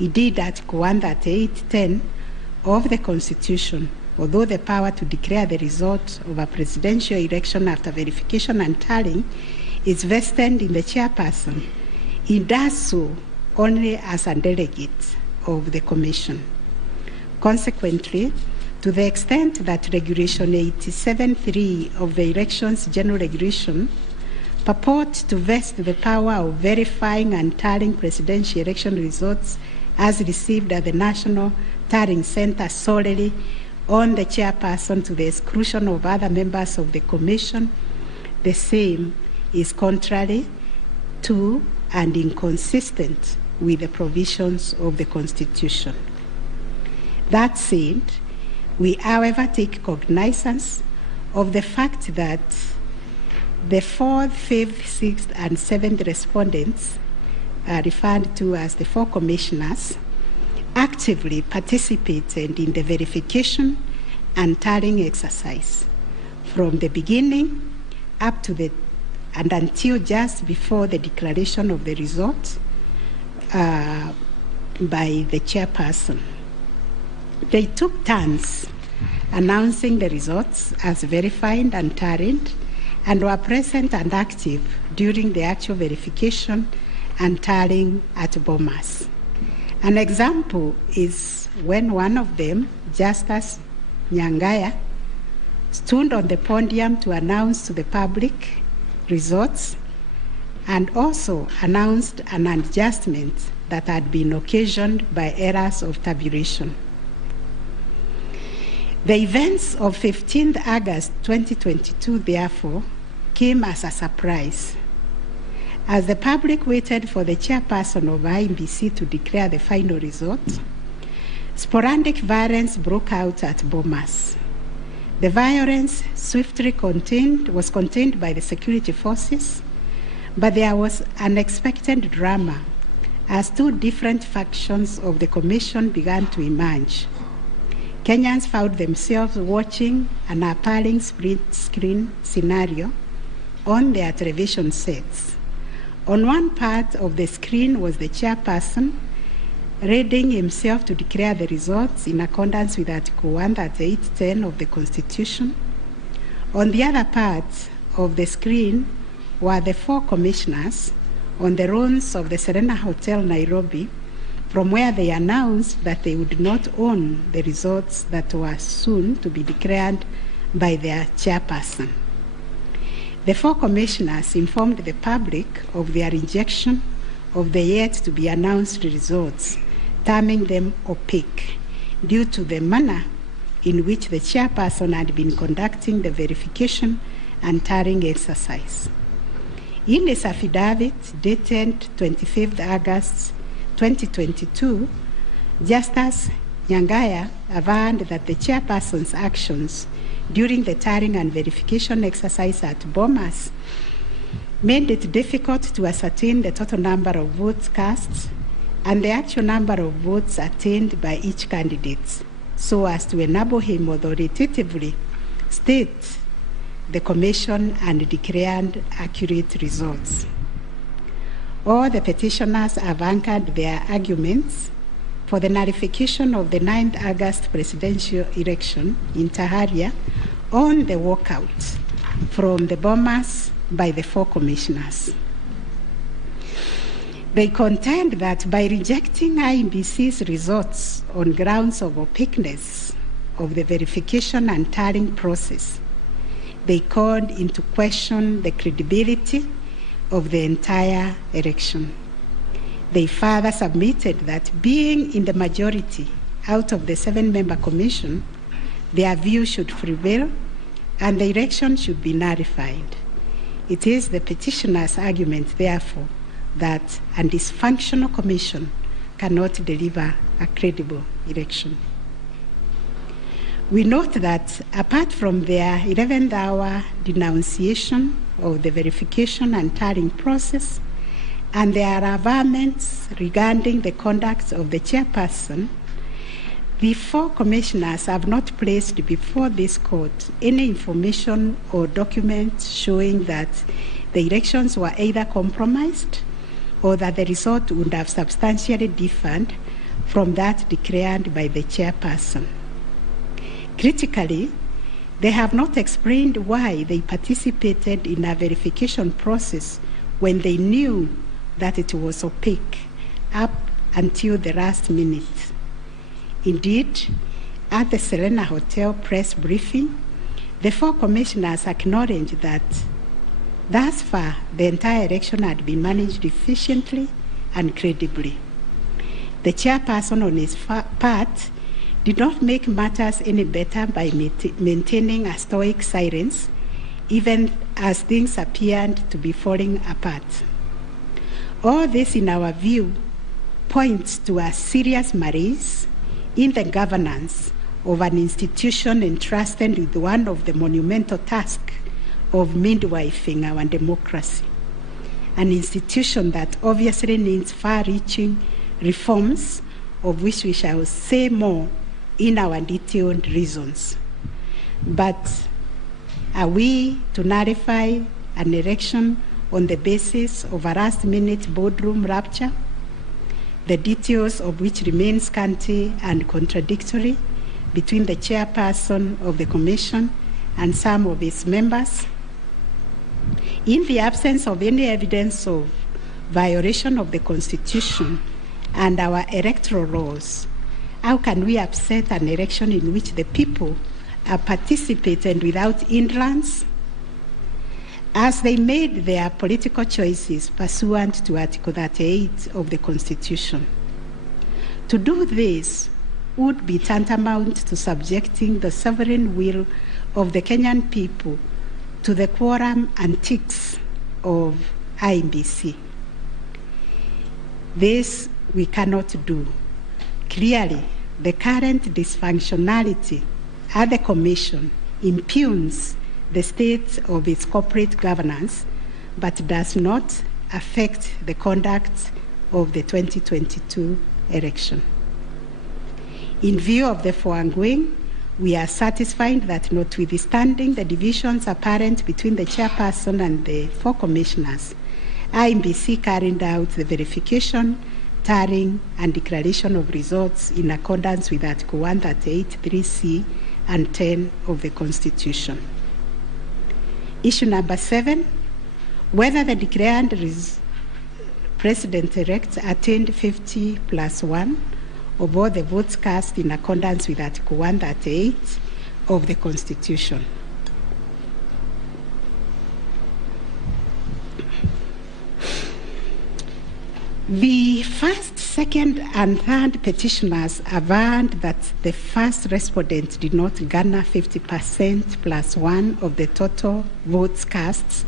Indeed, Article 138(10) of the Constitution, although the power to declare the result of a presidential election after verification and tallying is vested in the chairperson, he does so only as a delegate of the Commission. Consequently, to the extent that Regulation 87(3) of the Elections General Regulation purports to vest the power of verifying and tallying presidential election results as received at the National Tallying Center solely on the chairperson to the exclusion of other members of the Commission, the same is contrary to and inconsistent with the provisions of the Constitution. That said, we, however, take cognizance of the fact that the 4th, 5th, 6th, and 7th respondents, referred to as the 4 commissioners, actively participated in the verification and tallying exercise from the beginning up to and until just before the declaration of the result by the chairperson. They took turns announcing the results as verified and tallied, and were present and active during the actual verification and tallying at Bomas. An example is when one of them, Justice Nyangaya, stood on the podium to announce to the public results and also announced an adjustment that had been occasioned by errors of tabulation. The events of 15th August 2022, therefore, came as a surprise. As the public waited for the chairperson of IEBC to declare the final result, sporadic violence broke out at Bomas. The violence swiftly was contained by the security forces, but there was unexpected drama as 2 different factions of the Commission began to emerge. Kenyans found themselves watching an appalling split-screen scenario on their television sets. On one part of the screen was the chairperson readying himself to declare the results in accordance with Article 138(10) of the Constitution. On the other part of the screen were the 4 commissioners on the runs of the Serena Hotel, Nairobi, from where they announced that they would not own the results that were soon to be declared by their chairperson. The 4 commissioners informed the public of their rejection of the yet-to-be-announced results, terming them opaque due to the manner in which the chairperson had been conducting the verification and tallying exercise. In his affidavit dated 25th August 2022, Justice Nyangaya averred that the chairperson's actions during the tallying and verification exercise at Bomas made it difficult to ascertain the total number of votes cast and the actual number of votes attained by each candidate, so as to enable him authoritatively state the commission and declare accurate results. All the petitioners have anchored their arguments for the nullification of the 9th August presidential election in Taharia on the walkout from the bombers by the 4 commissioners. They contend that by rejecting IEBC's results on grounds of opaqueness of the verification and tallying process, they called into question the credibility of the entire election. They further submitted that being in the majority out of the 7-member commission, their view should prevail and the election should be nullified. It is the petitioner's argument, therefore, that a dysfunctional commission cannot deliver a credible election. We note that apart from their 11th hour denunciation of the verification and tallying process and their averments regarding the conduct of the chairperson, the 4 commissioners have not placed before this court any information or documents showing that the elections were either compromised or that the result would have substantially differed from that declared by the chairperson. Critically, they have not explained why they participated in a verification process when they knew that it was opaque up until the last minute. Indeed, at the Serena Hotel press briefing, the 4 commissioners acknowledged that thus far the entire election had been managed efficiently and credibly. The chairperson on his part did not make matters any better by maintaining a stoic silence, even as things appeared to be falling apart. All this, in our view, points to a serious malaise in the governance of an institution entrusted with one of the monumental tasks of midwifing our democracy, an institution that obviously needs far-reaching reforms, of which we shall say more in our detailed reasons. But are we to nullify an election on the basis of a last-minute boardroom rapture, the details of which remain scanty and contradictory between the chairperson of the commission and some of its members? In the absence of any evidence of violation of the Constitution and our electoral laws, how can we upset an election in which the people are participating without hindrance, as they made their political choices pursuant to Article 38 of the Constitution? To do this would be tantamount to subjecting the sovereign will of the Kenyan people to the quorum antics of IEBC. This we cannot do. Clearly, the current dysfunctionality at the Commission impugns the state of its corporate governance, but does not affect the conduct of the 2022 election. In view of the foregoing, we are satisfied that notwithstanding the divisions apparent between the chairperson and the 4 commissioners, IEBC carried out the verification, tallying, and declaration of results in accordance with Article 138(3)(c) and 10 of the Constitution. Issue number 7, whether the declared President-elect attained 50+1 of all the votes cast in accordance with Article 138 of the Constitution. The first, second, and third petitioners averred that the first respondent did not garner 50%+1 of the total votes cast,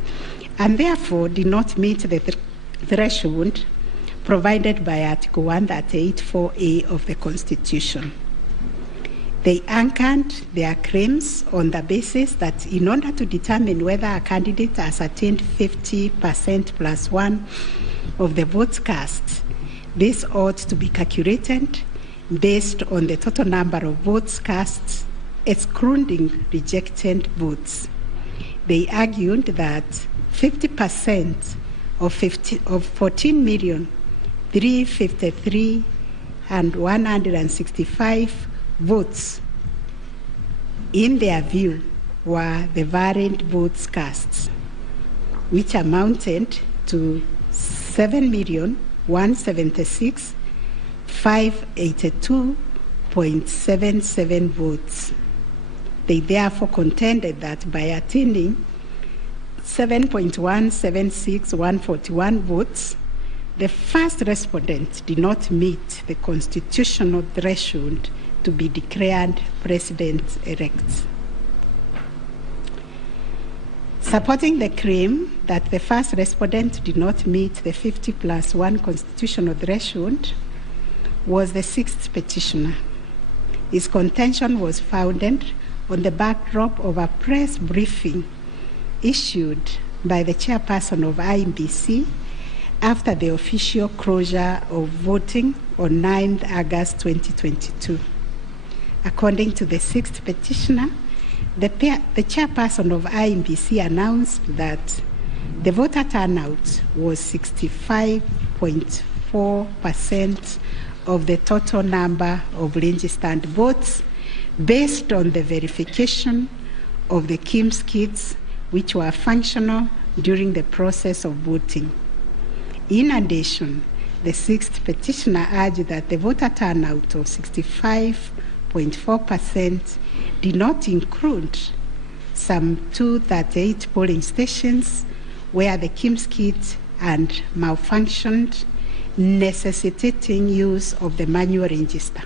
and therefore did not meet the threshold provided by Article 138(4)(a) of the Constitution. They anchored their claims on the basis that in order to determine whether a candidate has attained 50%+1 of the votes cast, this ought to be calculated based on the total number of votes cast, excluding rejected votes. They argued that 50% of 14,353,165 votes, in their view, were the variant votes cast, which amounted to 7,176,582.77 votes. They therefore contended that by attaining 7.176141 votes, the first respondent did not meet the constitutional threshold to be declared president-elect. Supporting the claim that the first respondent did not meet the 50+1 constitutional threshold was the sixth petitioner. His contention was founded on the backdrop of a press briefing issued by the chairperson of IEBC after the official closure of voting on 9th August 2022. According to the sixth petitioner, the chairperson of IEBC announced that the voter turnout was 65.4% of the total number of registered votes based on the verification of the KIMS kits which were functional during the process of voting. In addition, the sixth petitioner urged that the voter turnout of 65.4% did not include some 238 polling stations where the KIMS kit had malfunctioned, necessitating use of the manual register.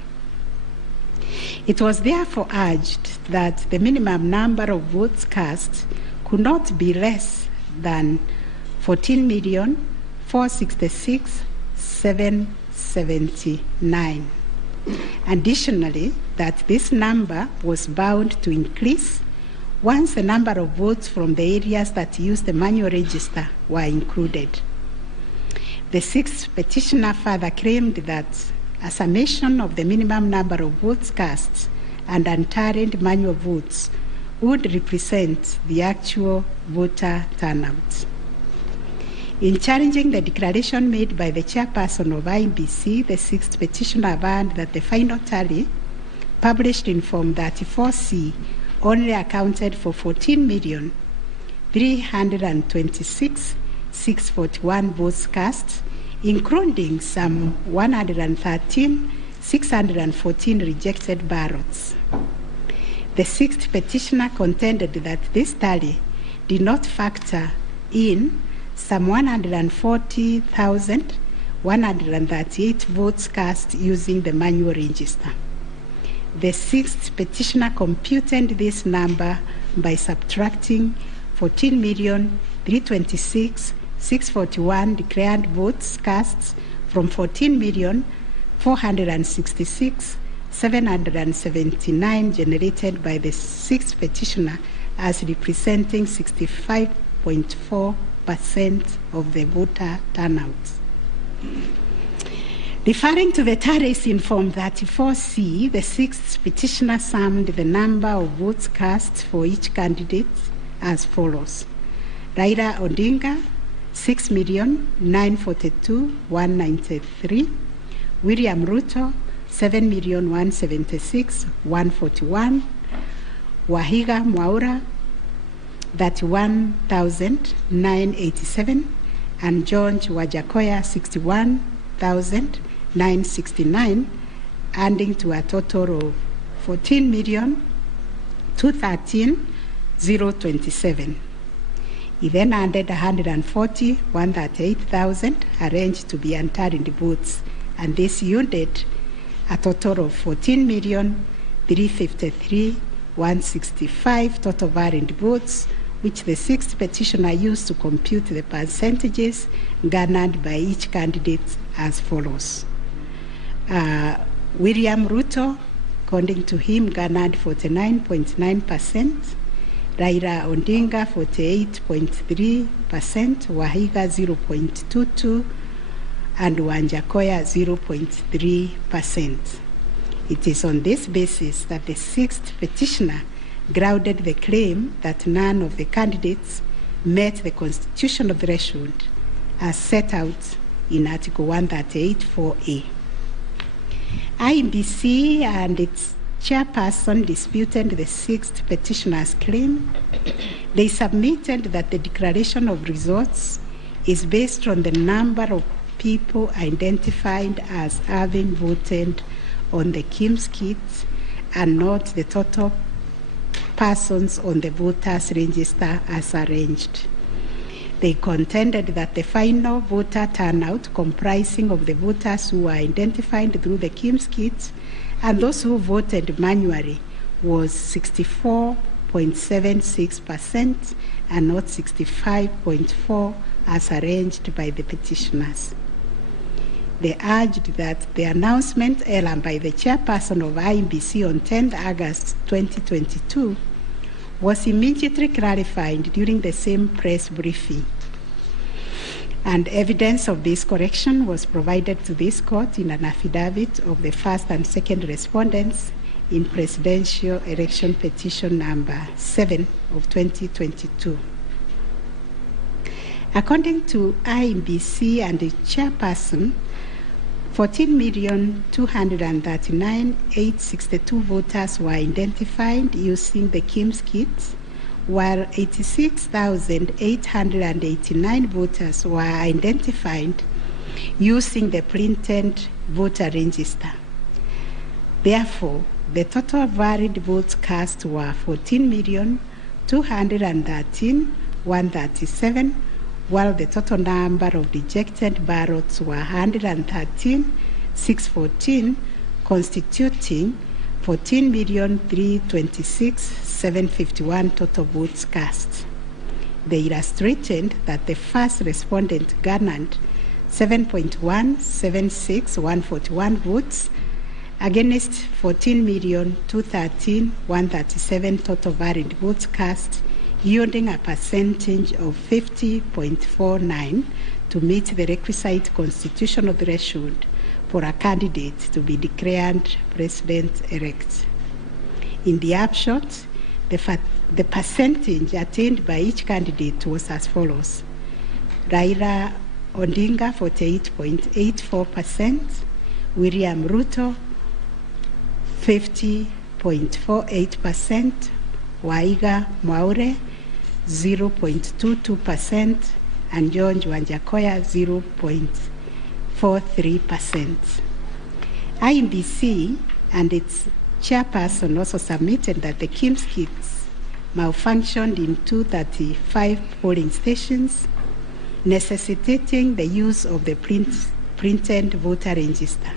It was therefore urged that the minimum number of votes cast could not be less than 14,466,779. Additionally, that this number was bound to increase once the number of votes from the areas that used the manual register were included. The sixth petitioner further claimed that a summation of the minimum number of votes cast and unturned manual votes would represent the actual voter turnout. In challenging the declaration made by the chairperson of IEBC, the sixth petitioner warned that the final tally, published in Form 34C, only accounted for 14,326,641 votes cast, including some 113,614 rejected ballots. The sixth petitioner contended that this tally did not factor in some 140,138 votes cast using the manual register. The sixth petitioner computed this number by subtracting 14,326,641 declared votes cast from 14,466,779 generated by the sixth petitioner as representing 65.4% of the voter turnout. Referring to the tallies in Form 34C, the sixth petitioner summed the number of votes cast for each candidate as follows: Raila Odinga, 6,942,193; William Ruto, 7,176,141; Wahiga Mwaura, 31,987; and George Wajakoya, 61,969, adding to a total of 14,213,027. He then added 140,138,000 arranged to be unturned votes, and this yielded a total of 14,353,165 total valid votes, which the sixth petitioner used to compute the percentages garnered by each candidate as follows. William Ruto, according to him, garnered 49.9%, Raila Odinga 48.3%, Wahiga 0.22%, and Wanjakoya 0.3%. It is on this basis that the sixth petitioner grounded the claim that none of the candidates met the constitutional threshold as set out in Article 138(4)(a). IEBC and its chairperson disputed the sixth petitioner's claim. They submitted that the declaration of results is based on the number of people identified as having voted on the KIMS kit and not the total persons on the voters' register as arranged. They contended that the final voter turnout, comprising of the voters who were identified through the KIMS kit and those who voted manually, was 64.76% and not 65.4% as arranged by the petitioners. They urged that the announcement earlier by the chairperson of IEBC on 10 August 2022 was immediately clarified during the same press briefing. And evidence of this correction was provided to this court in an affidavit of the first and second respondents in Presidential Election Petition number 7 of 2022. According to IEBC and the chairperson, 14,239,862 voters were identified using the KIMS kit, while 86,889 voters were identified using the printed voter register. Therefore, the total valid votes cast were 14,213,137, while the total number of rejected ballots were 113,614, constituting 14,326,751 total votes cast. They illustrated that the first respondent garnered 7.176141 votes against 14,213,137 total valid votes cast, yielding a percentage of 50.49 to meet the requisite constitutional threshold for a candidate to be declared president-elect. In the upshot, the percentage attained by each candidate was as follows: Raila Odinga 48.84%, William Ruto 50.48%, Waiga Mwaure 0.22%, and George Wanjakoya 0.43%. IEBC and its chairperson also submitted that the KIMS kits malfunctioned in 235 polling stations, necessitating the use of the printed voter register.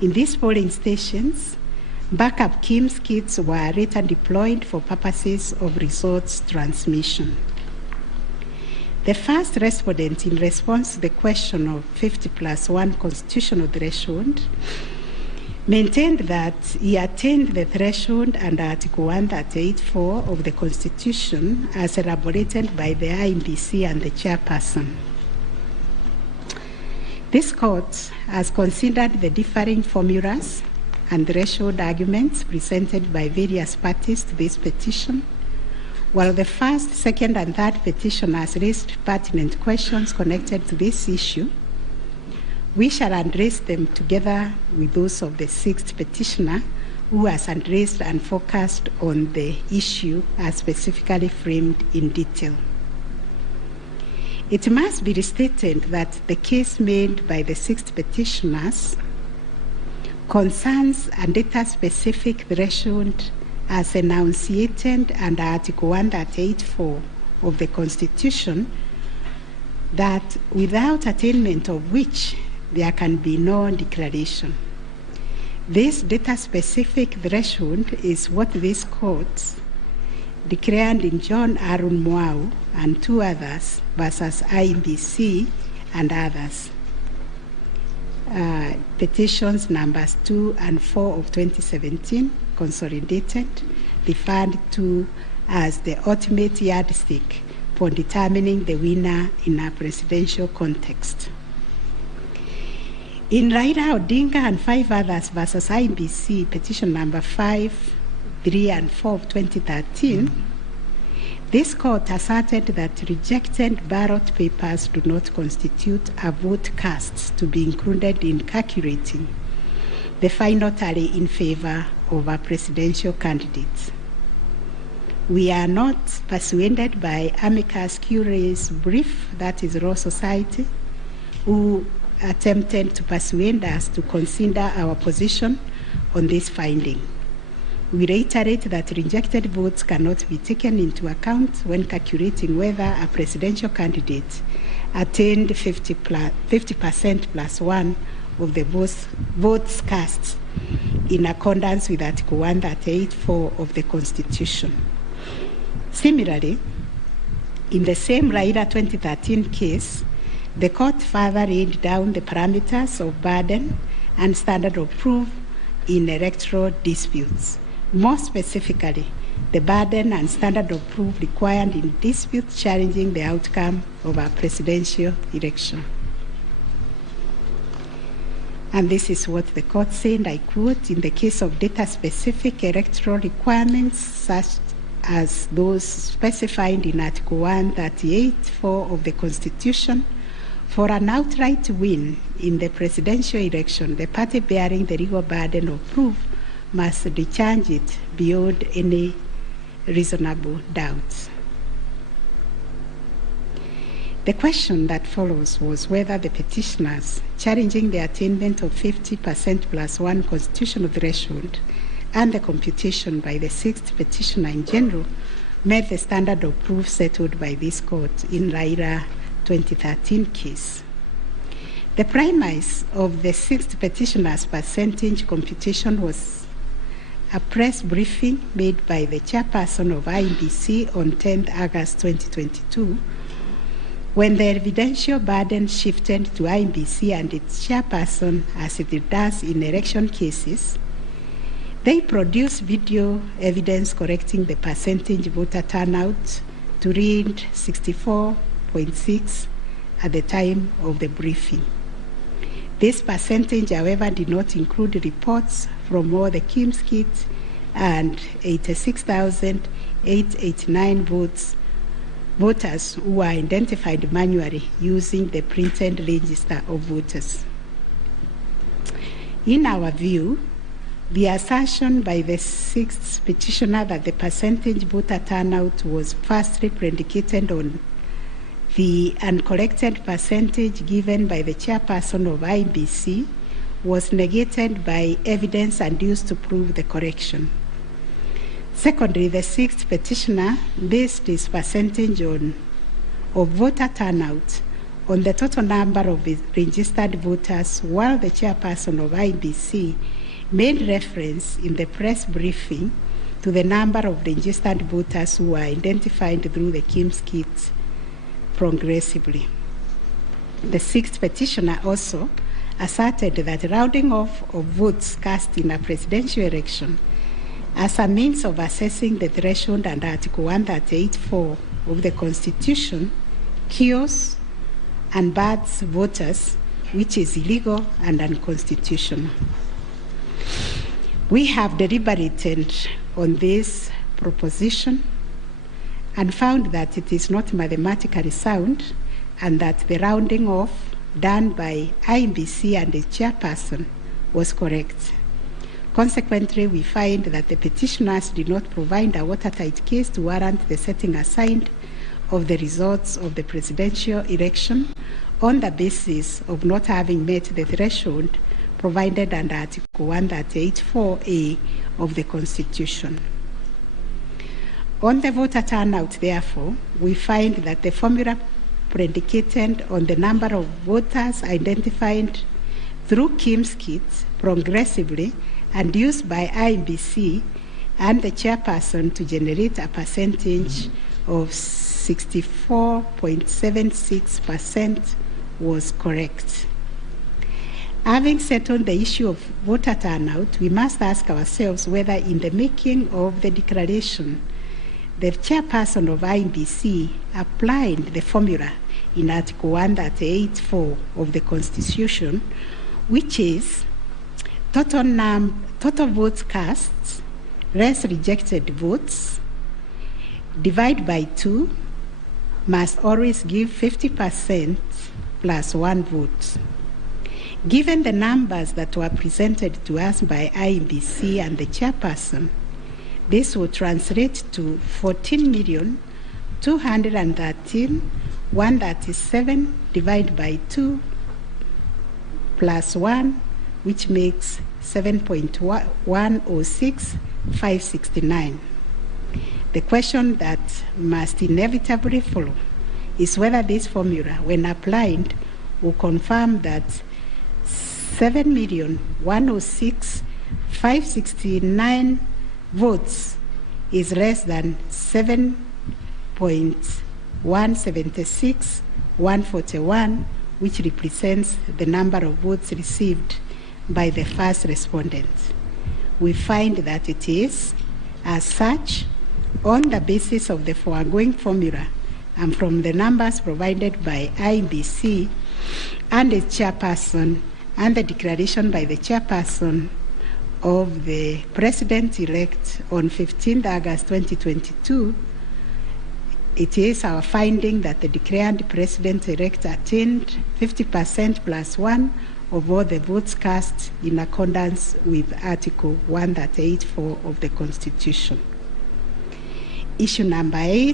In these polling stations, backup KIMS kits were later deployed for purposes of results transmission. The first respondent, in response to the question of 50+1 constitutional threshold, maintained that he attained the threshold under Article 138(4) of the Constitution as elaborated by the IEBC and the chairperson. This court has considered the differing formulas and threshold arguments presented by various parties to this petition. While the first, second, and third petitioners raised pertinent questions connected to this issue, we shall address them together with those of the sixth petitioner, who has addressed and focused on the issue as specifically framed in detail. It must be restated that the case made by the sixth petitioners concerns a data-specific threshold as enunciated under Article 138(4) of the Constitution, that without attainment of which there can be no declaration. This data-specific threshold is what this court declared in John Arun Mwau and two others versus IEBC and others. Petitions numbers 2 and 4 of 2017, consolidated, referred to as the ultimate yardstick for determining the winner in a presidential context. In Raila Odinga and 5 others versus IEBC petition number 5, 3 and 4 of 2013, this court asserted that rejected ballot papers do not constitute a vote cast to be included in calculating the final tally in favor of a presidential candidate. We are not persuaded by amicus curiae's brief, that is Law Society, who attempted to persuade us to consider our position on this finding. We reiterate that rejected votes cannot be taken into account when calculating whether a presidential candidate attained 50% plus 1 of the votes cast in accordance with Article 138(4) of the Constitution. Similarly, in the same Raila 2013 case, the court further laid down the parameters of burden and standard of proof in electoral disputes. More specifically, the burden and standard of proof required in disputes challenging the outcome of a presidential election. And this is what the court said, I quote, "In the case of data-specific electoral requirements, such as those specified in Article 138(4) of the Constitution, for an outright win in the presidential election, the party bearing the legal burden of proof must discharge it beyond any reasonable doubt." The question that follows was whether the petitioners challenging the attainment of 50% plus 1 constitutional threshold and the computation by the 6th petitioner in general met the standard of proof settled by this court in Raila 2013 case. The premise of the 6th petitioner's percentage computation was a press briefing made by the chairperson of IEBC on 10th August 2022, when the evidential burden shifted to IEBC and its chairperson, as it does in election cases. They produced video evidence correcting the percentage voter turnout to read 64.6 at the time of the briefing. This percentage, however, did not include reports from all the KIMS kits and 86,889 voters who were identified manually using the printed register of voters. In our view, the assertion by the 6th petitioner that the percentage voter turnout was firstly predicated on the uncorrected percentage given by the chairperson of IEBC was negated by evidence adduced to prove the correction. Secondly, the 6th petitioner based his percentage of voter turnout on the total number of registered voters, while the chairperson of IEBC made reference in the press briefing to the number of registered voters who were identified through the KIMS kits progressively. The 6th petitioner also asserted that rounding off of votes cast in a presidential election as a means of assessing the threshold under Article 138(4) of the Constitution kills and bars voters, which is illegal and unconstitutional. We have deliberated on this proposition and found that it is not mathematically sound and that the rounding off done by IEBC and its chairperson was correct. Consequently, we find that the petitioners did not provide a watertight case to warrant the setting aside of the results of the presidential election on the basis of not having met the threshold provided under Article 138(4)(a) of the Constitution. On the voter turnout, therefore, we find that the formula predicated on the number of voters identified through KIMS kits progressively and used by IEBC and the chairperson to generate a percentage of 64.76% was correct. Having settled the issue of voter turnout, we must ask ourselves whether in the making of the declaration, the chairperson of IEBC applied the formula in Article 138(4) of the Constitution which is total votes cast less rejected votes, divide by 2, must always give 50% plus 1 vote. Given the numbers that were presented to us by IEBC and the chairperson, this will translate to 14,213,137 divided by 2 plus 1, which makes 7.106569. The question that must inevitably follow is whether this formula, when applied, will confirm that 7,106,569 votes is less than 7.176,141, which represents the number of votes received by the first respondent. We find that it is, as such, on the basis of the foregoing formula and from the numbers provided by IEBC and the chairperson and the declaration by the chairperson of the president-elect on 15th August 2022, it is our finding that the declared president-elect attained 50% plus 1 of all the votes cast in accordance with Article 138(4) of the Constitution. Issue number 8.